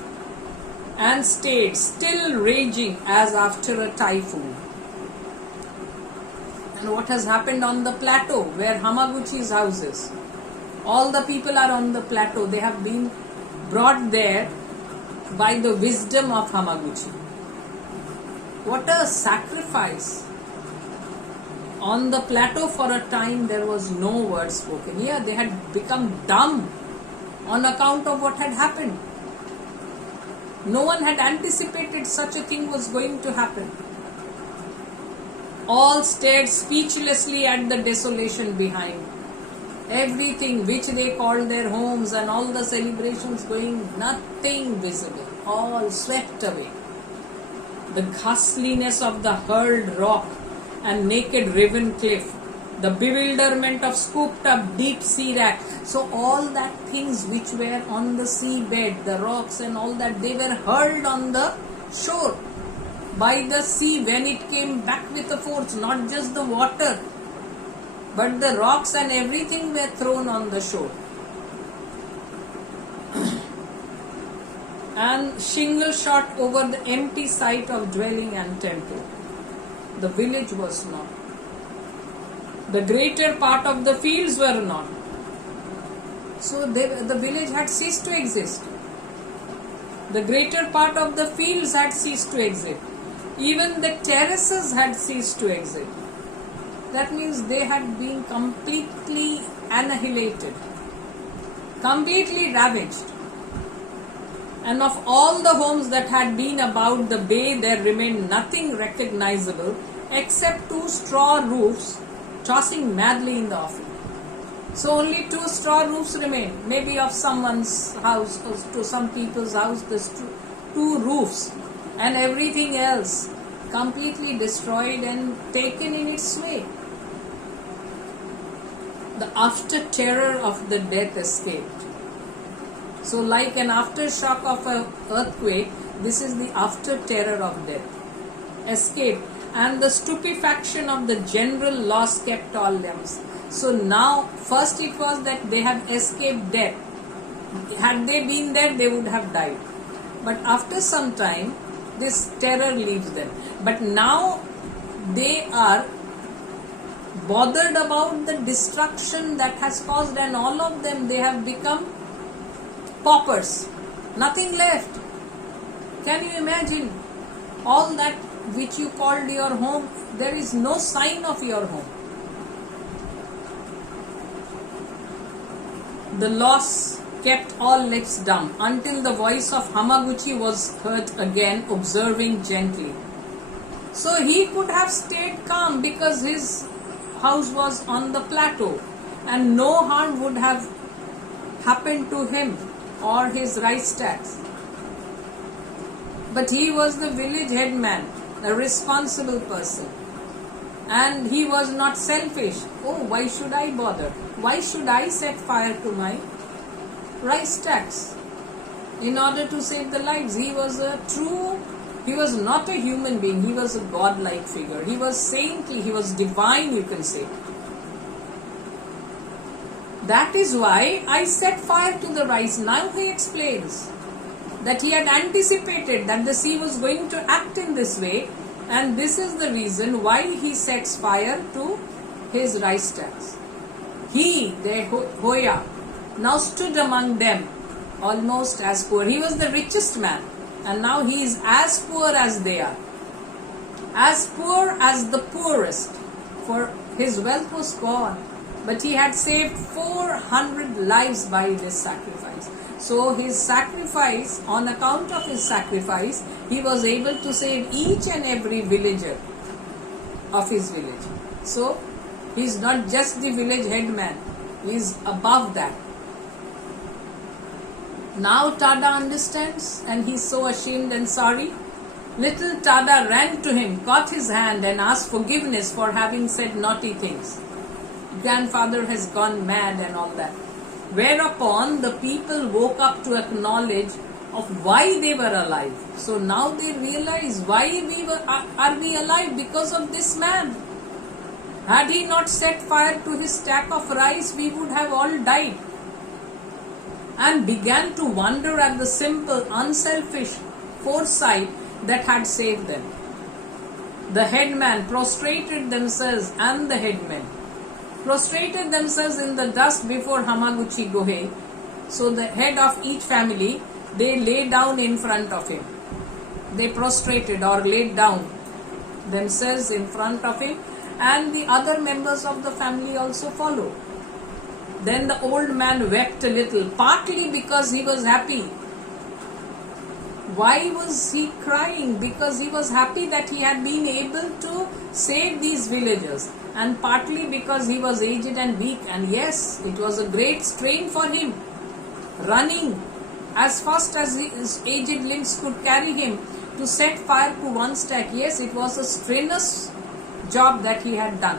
and stayed still raging as after a typhoon. And what has happened on the plateau where Hamaguchi's house is? All the people are on the plateau. They have been brought there by the wisdom of Hamaguchi. What a sacrifice! On the plateau for a time there was no word spoken. Yeah, they had become dumb on account of what had happened. No one had anticipated such a thing was going to happen. All stared speechlessly at the desolation behind. Everything which they called their homes and all the celebrations going, nothing visible. All swept away. The ghastliness of the hurled rock and naked riven cliff, the bewilderment of scooped up deep sea wrack. So all that things which were on the seabed, the rocks and all that, they were hurled on the shore by the sea when it came back with a force. Not just the water, but the rocks and everything were thrown on the shore. And shingle shot over the empty site of dwelling and temple. The village was not. The greater part of the fields were not. So the village had ceased to exist. The greater part of the fields had ceased to exist. Even the terraces had ceased to exist. That means they had been completely annihilated, completely ravaged. And of all the homes that had been about the bay, there remained nothing recognizable except 2 straw roofs tossing madly in the offing. So only 2 straw roofs remained, maybe of someone's house or to some people's house, there's 2 roofs, and everything else completely destroyed and taken in its way. The after terror of the death escaped. So like an aftershock of an earthquake, this is the after terror of death. Escaped. And the stupefaction of the general loss kept all limbs. So now, first it was that they have escaped death. Had they been there, they would have died. But after some time, this terror leaves them. But now they are bothered about the destruction that has caused, and all of them, they have become paupers. Nothing left. Can you imagine? All that which you called your home, there is no sign of your home. The loss kept all lips dumb until the voice of Hamaguchi was heard again, observing gently. So he could have stayed calm because his house was on the plateau and no harm would have happened to him or his rice stacks. But he was the village headman, a responsible person. And he was not selfish. Oh, why should I bother? Why should I set fire to my rice stacks in order to save the lives? He was not a human being. He was a godlike figure. He was saintly. He was divine, you can say. That is why I set fire to the rice. Now he explains that he had anticipated that the sea was going to act in this way, and this is the reason why he sets fire to his rice stacks. He, the Hoya, now stood among them almost as poor. He was the richest man, and now he is as poor as they are, as poor as the poorest, for his wealth was gone, but he had saved 400 lives by this sacrifice. So his sacrifice, on account of his sacrifice, he was able to save each and every villager of his village. So he is not just the village headman, he is above that. Now Tada understands, and he is so ashamed and sorry. Little Tada ran to him, caught his hand and asked forgiveness for having said naughty things. Grandfather has gone mad and all that. Whereupon the people woke up to acknowledge of why they were alive. So now they realize why are we alive? Because of this man. Had he not set fire to his stack of rice, we would have all died. And began to wonder at the simple, unselfish foresight that had saved them. The headman prostrated themselves, and the headmen prostrated themselves in the dust before Hamaguchi Gohei. So the head of each family, they lay down in front of him. They prostrated or laid down themselves in front of him, and the other members of the family also followed. Then the old man wept a little, partly because he was happy. Why was he crying? Because he was happy that he had been able to save these villagers, and partly because he was aged and weak, and yes, it was a great strain for him, running as fast as his aged limbs could carry him to set fire to one stack. Yes, it was a strenuous job that he had done,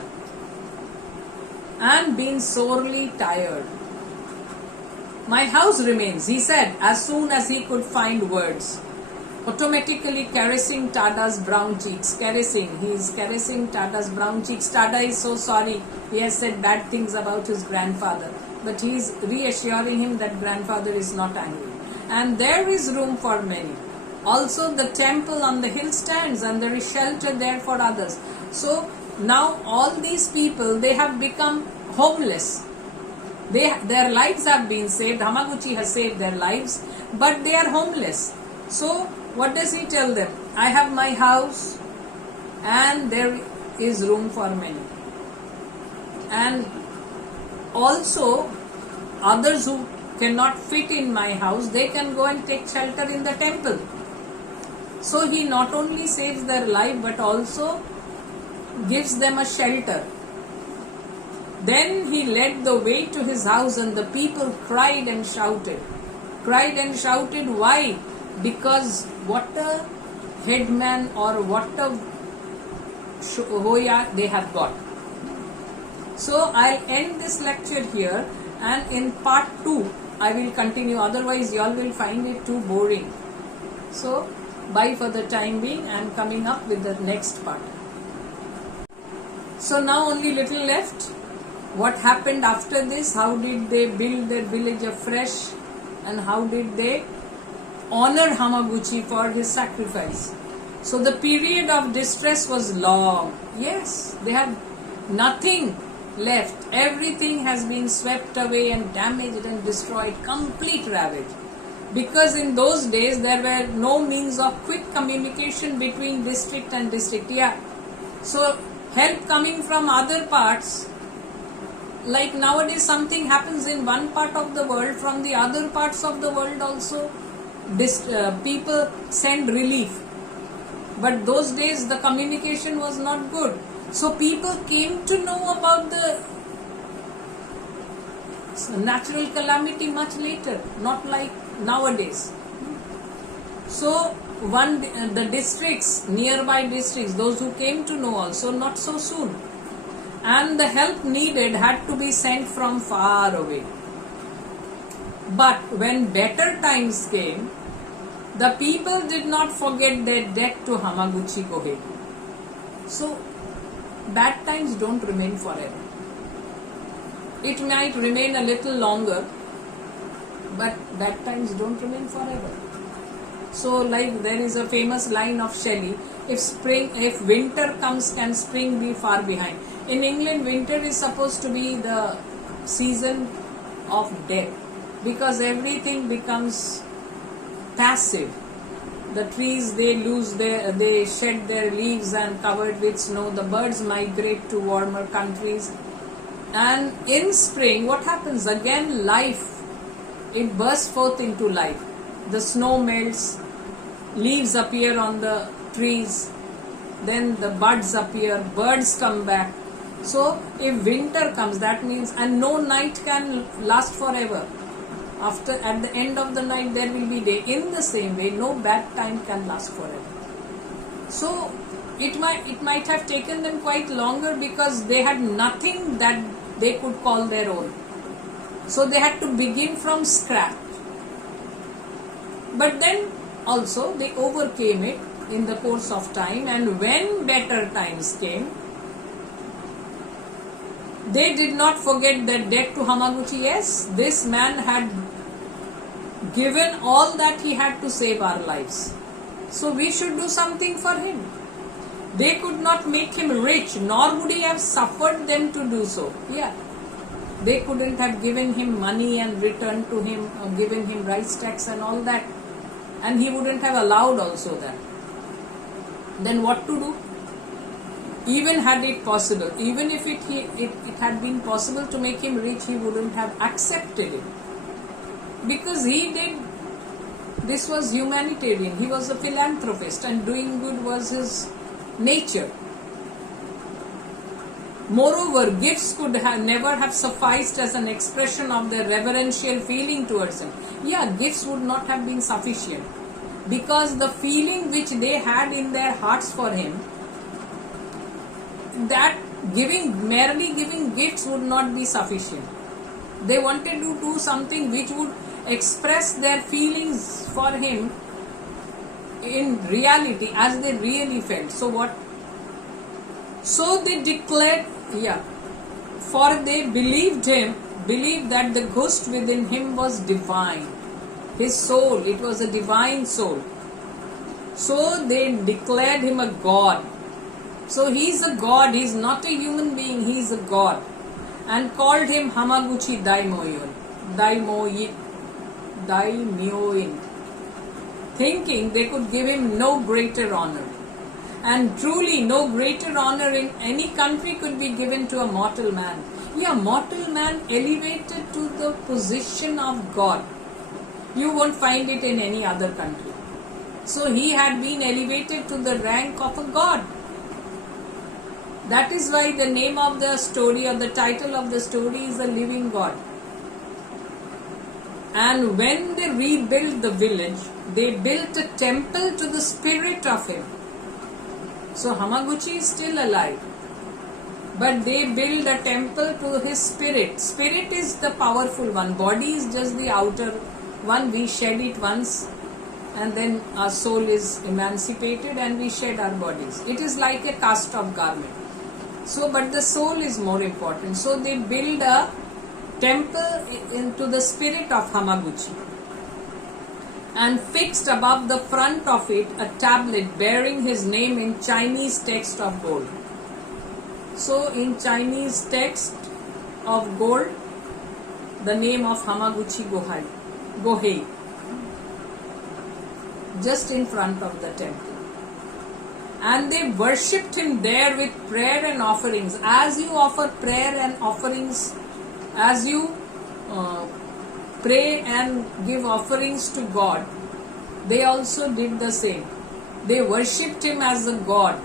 and been sorely tired. My house remains, he said, as soon as he could find words, automatically caressing Tada's brown cheeks. He is caressing Tada's brown cheeks. Tada is so sorry. He has said bad things about his grandfather, but he is reassuring him that grandfather is not angry. And there is room for many. Also the temple on the hill stands, and there is shelter there for others. So now all these people, they have become homeless. Their lives have been saved. Hamaguchi has saved their lives, but they are homeless. So what does he tell them? I have my house and there is room for many. And also others who cannot fit in my house, they can go and take shelter in the temple. So he not only saves their life but also gives them a shelter. Then he led the way to his house and the people cried and shouted. Cried and shouted, why? Because what a headman or what a Hoya they have got. So I'll end this lecture here, and in part 2 I will continue, otherwise you all will find it too boring. So bye for the time being. I am coming up with the next part. So now only little left. What happened after this? How did they build their village afresh, and how did they honor Hamaguchi for his sacrifice? So the period of distress was long. Yes, they had nothing left. Everything has been swept away and damaged and destroyed, complete ravage. Because in those days there were no means of quick communication between district and district. Yeah. So help coming from other parts, like nowadays something happens in one part of the world, from the other parts of the world also people send relief. But those days the communication was not good. So people came to know about the natural calamity much later, not like nowadays. So the districts, nearby districts, those who came to know also, not so soon. And the help needed had to be sent from far away. But when better times came, the people did not forget their debt to Hamaguchi Gohei. So bad times don't remain forever. It might remain a little longer, but bad times don't remain forever. So like there is a famous line of Shelley, if winter comes, can spring be far behind? In England, winter is supposed to be the season of death, because everything becomes passive. The trees, they shed their leaves and covered with snow. The birds migrate to warmer countries. And in spring, what happens? Again, life, it bursts forth into life. The snow melts, leaves appear on the trees, then the buds appear, birds come back. So if winter comes, that means, and no night can last forever. At the end of the night there will be day. In the same way, no bad time can last forever. So it might have taken them quite longer, because they had nothing that they could call their own. So they had to begin from scratch. But then also they overcame it in the course of time, and when better times came, they did not forget their debt to Hamaguchi. Yes, this man had given all that he had to save our lives. So we should do something for him. They could not make him rich, nor would he have suffered them to do so. Yeah. They couldn't have given him money and returned to him, given him rice tax and all that. And he wouldn't have allowed also that. Then what to do? Even had it possible, even if it had been possible to make him rich, he wouldn't have accepted it. Because this was humanitarian, he was a philanthropist, and doing good was his nature. Moreover, gifts could never have sufficed as an expression of their reverential feeling towards him. Yeah, gifts would not have been sufficient, because the feeling which they had in their hearts for him, that merely giving gifts would not be sufficient. They wanted to do something which would express their feelings for him in reality, as they really felt. So what? So they declared, for they believed that the ghost within him was divine. His soul, it was a divine soul. So they declared him a god. So he is a god, he is not a human being, he is a god. and called him Hamaguchi Daimyoin, thinking they could give him no greater honor. And truly, no greater honor in any country could be given to a mortal man. Yeah, mortal man elevated to the position of God. You won't find it in any other country. So he had been elevated to the rank of a god. That is why the name of the story, or the title of the story, is The Living God. And when they rebuilt the village, they built a temple to the spirit of him. So Hamaguchi is still alive, but they build a temple to his spirit. Spirit is the powerful one. Body is just the outer one. We shed it once, and then our soul is emancipated and we shed our bodies. It is like a cast off garment. So, but the soul is more important. So they build a temple into the spirit of Hamaguchi, and fixed above the front of it a tablet bearing his name in Chinese text of gold. So in Chinese text of gold, the name of Hamaguchi Gohei, just in front of the temple. And they worshipped him there with prayer and offerings. As you offer prayer and offerings, as you pray and give offerings to God, they also did the same. They worshipped him as a god.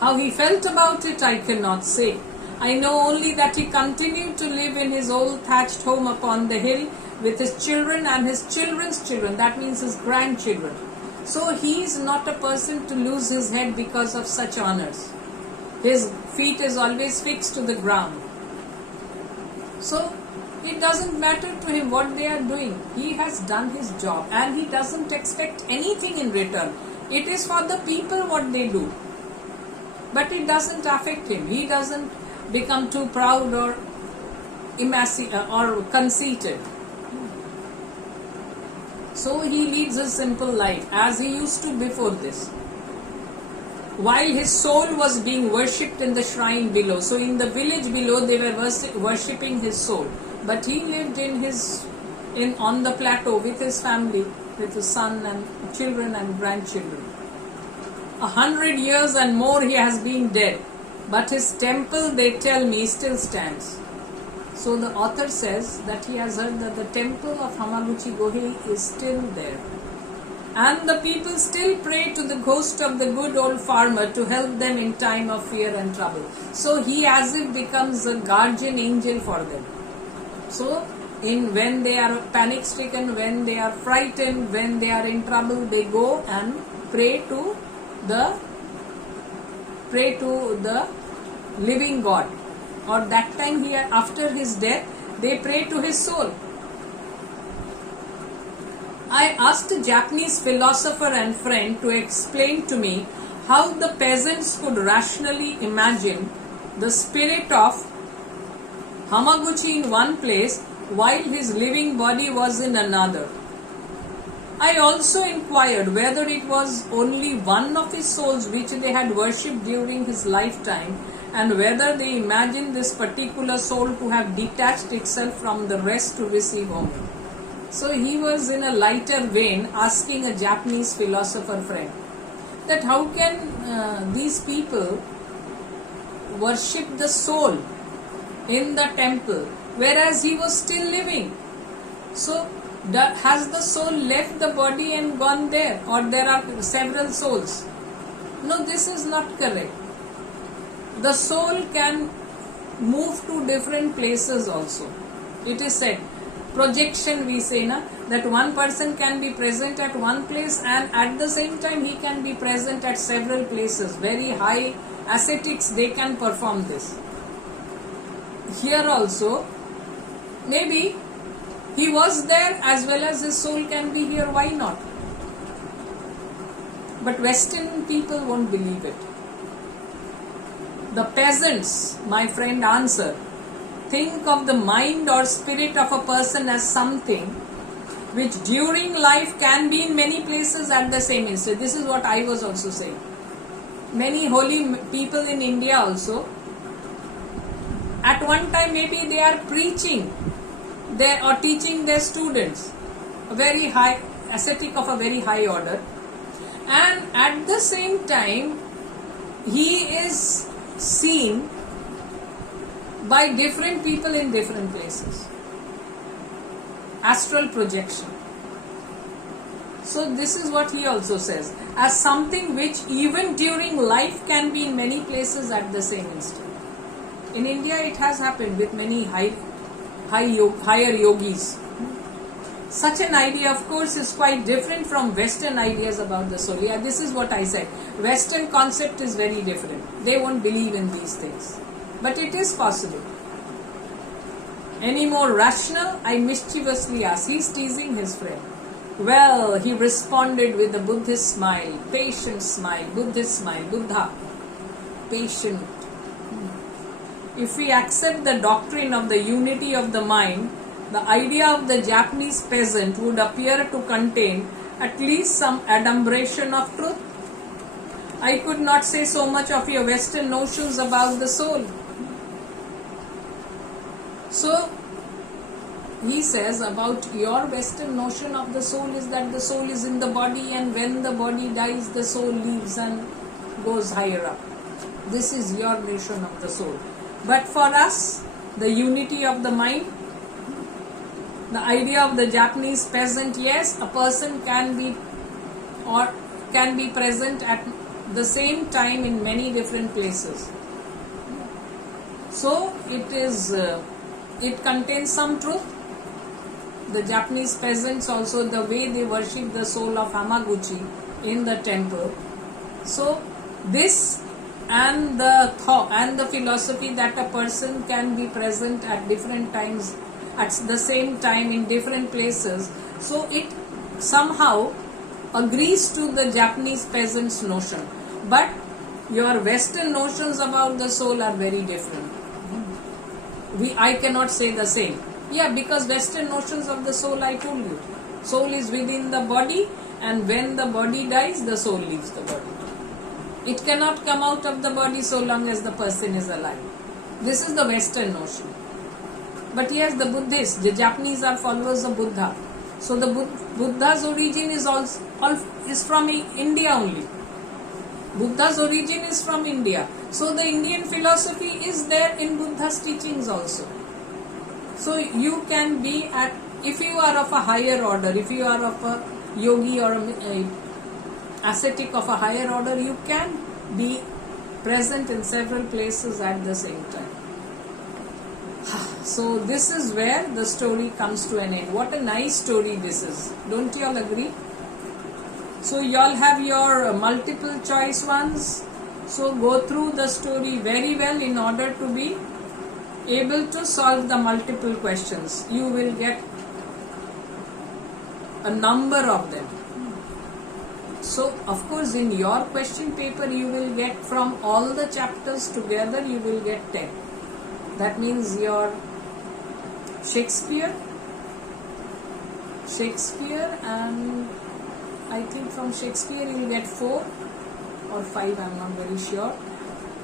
How he felt about it, I cannot say. I know only that he continued to live in his old thatched home upon the hill with his children and his children's children, that means his grandchildren. So he is not a person to lose his head because of such honors. His feet is always fixed to the ground. So it doesn't matter to him what they are doing. He has done his job and he doesn't expect anything in return. It is for the people what they do. But it doesn't affect him. He doesn't become too proud or conceited. So he leads a simple life as he used to before this. While his soul was being worshipped in the shrine below. So in the village below they were worshipping his soul. But he lived on the plateau with his family, with his son and children and grandchildren. 100 years and more he has been dead. But his temple, they tell me, still stands. So the author says that he has heard that the temple of Hamaguchi Gohei is still there. And the people still pray to the ghost of the good old farmer to help them in time of fear and trouble. So he as if becomes a guardian angel for them. So when they are panic stricken, when they are frightened, when they are in trouble, they go and pray to the living God. Or that time after his death, they pray to his soul. I asked a Japanese philosopher and friend to explain to me how the peasants could rationally imagine the spirit of Hamaguchi in one place while his living body was in another. I also inquired whether it was only one of his souls which they had worshipped during his lifetime, and whether they imagined this particular soul to have detached itself from the rest to receive homage. So he was in a lighter vein asking a Japanese philosopher friend that how can these people worship the soul in the temple whereas he was still living. So has the soul left the body and gone there, or there are several souls? No, this is not correct. The soul can move to different places also. It is said, projection we say, that one person can be present at one place and at the same time he can be present at several places. Very high ascetics, they can perform this. Here also, maybe he was there as well as his soul can be here, why not? But Western people won't believe it. The peasants, my friend answered, think of the mind or spirit of a person as something which during life can be in many places at the same instant. This is what I was also saying. Many holy people in India also, At one time maybe they are preaching or teaching their students, a very high ascetic of a very high order, and at the same time he is seen by different people in different places. Astral projection. So this is what he also says, as something which even during life can be in many places at the same instant. In India it has happened with many higher yogis. Such an idea, of course, is quite different from Western ideas about the soul. Yeah, this is what I said. Western concept is very different. They won't believe in these things. But it is possible. Any more rational? I mischievously asked. He's teasing his friend. Well, he responded with a Buddhist smile, patient smile, Buddhist smile, Buddha, patient. If we accept the doctrine of the unity of the mind, the idea of the Japanese peasant would appear to contain at least some adumbration of truth. I could not say so much of your Western notions about the soul. So, he says about your Western notion of the soul is that the soul is in the body, and when the body dies, the soul leaves and goes higher up. This is your notion of the soul. But for us, the unity of the mind, the idea of the Japanese peasant, yes, a person can be present at the same time in many different places. So it contains some truth. The Japanese peasants also, the way they worship the soul of Hamaguchi in the temple. So this and the thought and the philosophy that a person can be present at different times, at the same time in different places, so it somehow agrees to the Japanese peasant's notion. But your Western notions about the soul are very different. I cannot say the same. Yeah, because Western notions of the soul, I told you, soul is within the body, and when the body dies, the soul leaves the body. It cannot come out of the body so long as the person is alive. This is the Western notion. But yes, the Buddhists, the Japanese are followers of Buddha. So the Buddha's origin is from India only. Buddha's origin is from India. So the Indian philosophy is there in Buddha's teachings also. So you can be if you are of a higher order, if you are of a yogi or a ascetic of a higher order, you can be present in several places at the same time. So this is where the story comes to an end. What a nice story this is. Don't you all agree? So you all have your multiple choice ones. So go through the story very well in order to be able to solve the multiple questions. You will get a number of them. So, of course, in your question paper, you will get from all the chapters together, you will get 10. That means your Shakespeare, and I think from Shakespeare you will get 4 or 5, I am not very sure.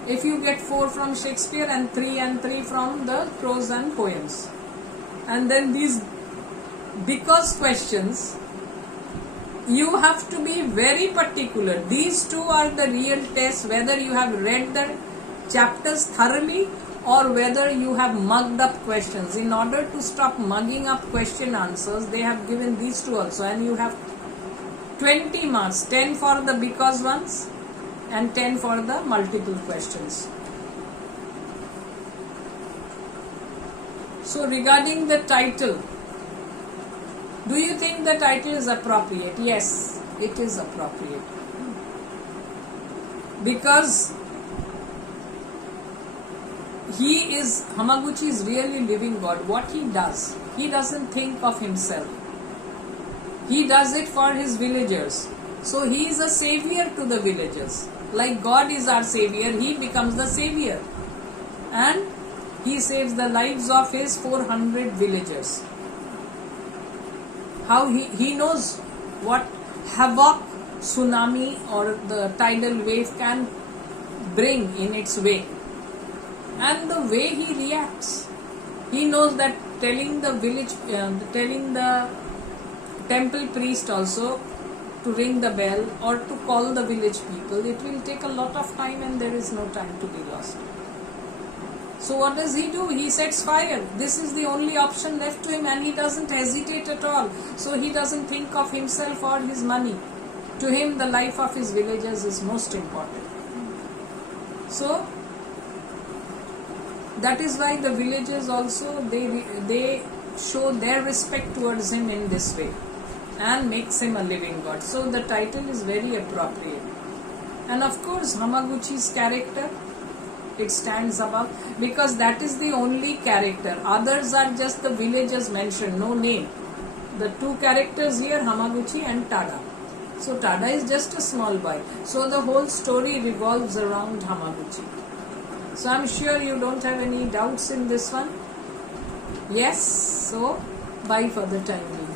If you get 4 from Shakespeare and 3 from the prose and poems. And then these because questions, you have to be very particular. These two are the real tests, whether you have read the chapters thoroughly or whether you have mugged up questions. In order to stop mugging up question answers, they have given these two also, and you have 20 marks, 10 for the because ones and 10 for the multiple questions. So regarding the title, do you think the title is appropriate? Yes, it is appropriate. Because Hamaguchi is really living God. What he does, he doesn't think of himself. He does it for his villagers. So he is a savior to the villagers. Like God is our savior, he becomes the savior. And he saves the lives of his 400 villagers. How he knows what havoc tsunami or the tidal wave can bring in its way. and the way he reacts. He knows that telling the temple priest also to ring the bell or to call the village people, it will take a lot of time and there is no time to be lost. So what does he do? He sets fire. This is the only option left to him, and he doesn't hesitate at all. So he doesn't think of himself or his money. To him, the life of his villagers is most important. So that is why the villagers also, they show their respect towards him in this way and makes him a living god. So the title is very appropriate. And of course, Hamaguchi's character, it stands above, because that is the only character. Others are just the villagers mentioned, no name. The two characters here, Hamaguchi and Tada. So Tada is just a small boy. So the whole story revolves around Hamaguchi. So I'm sure you don't have any doubts in this one. Yes, so bye for the time being.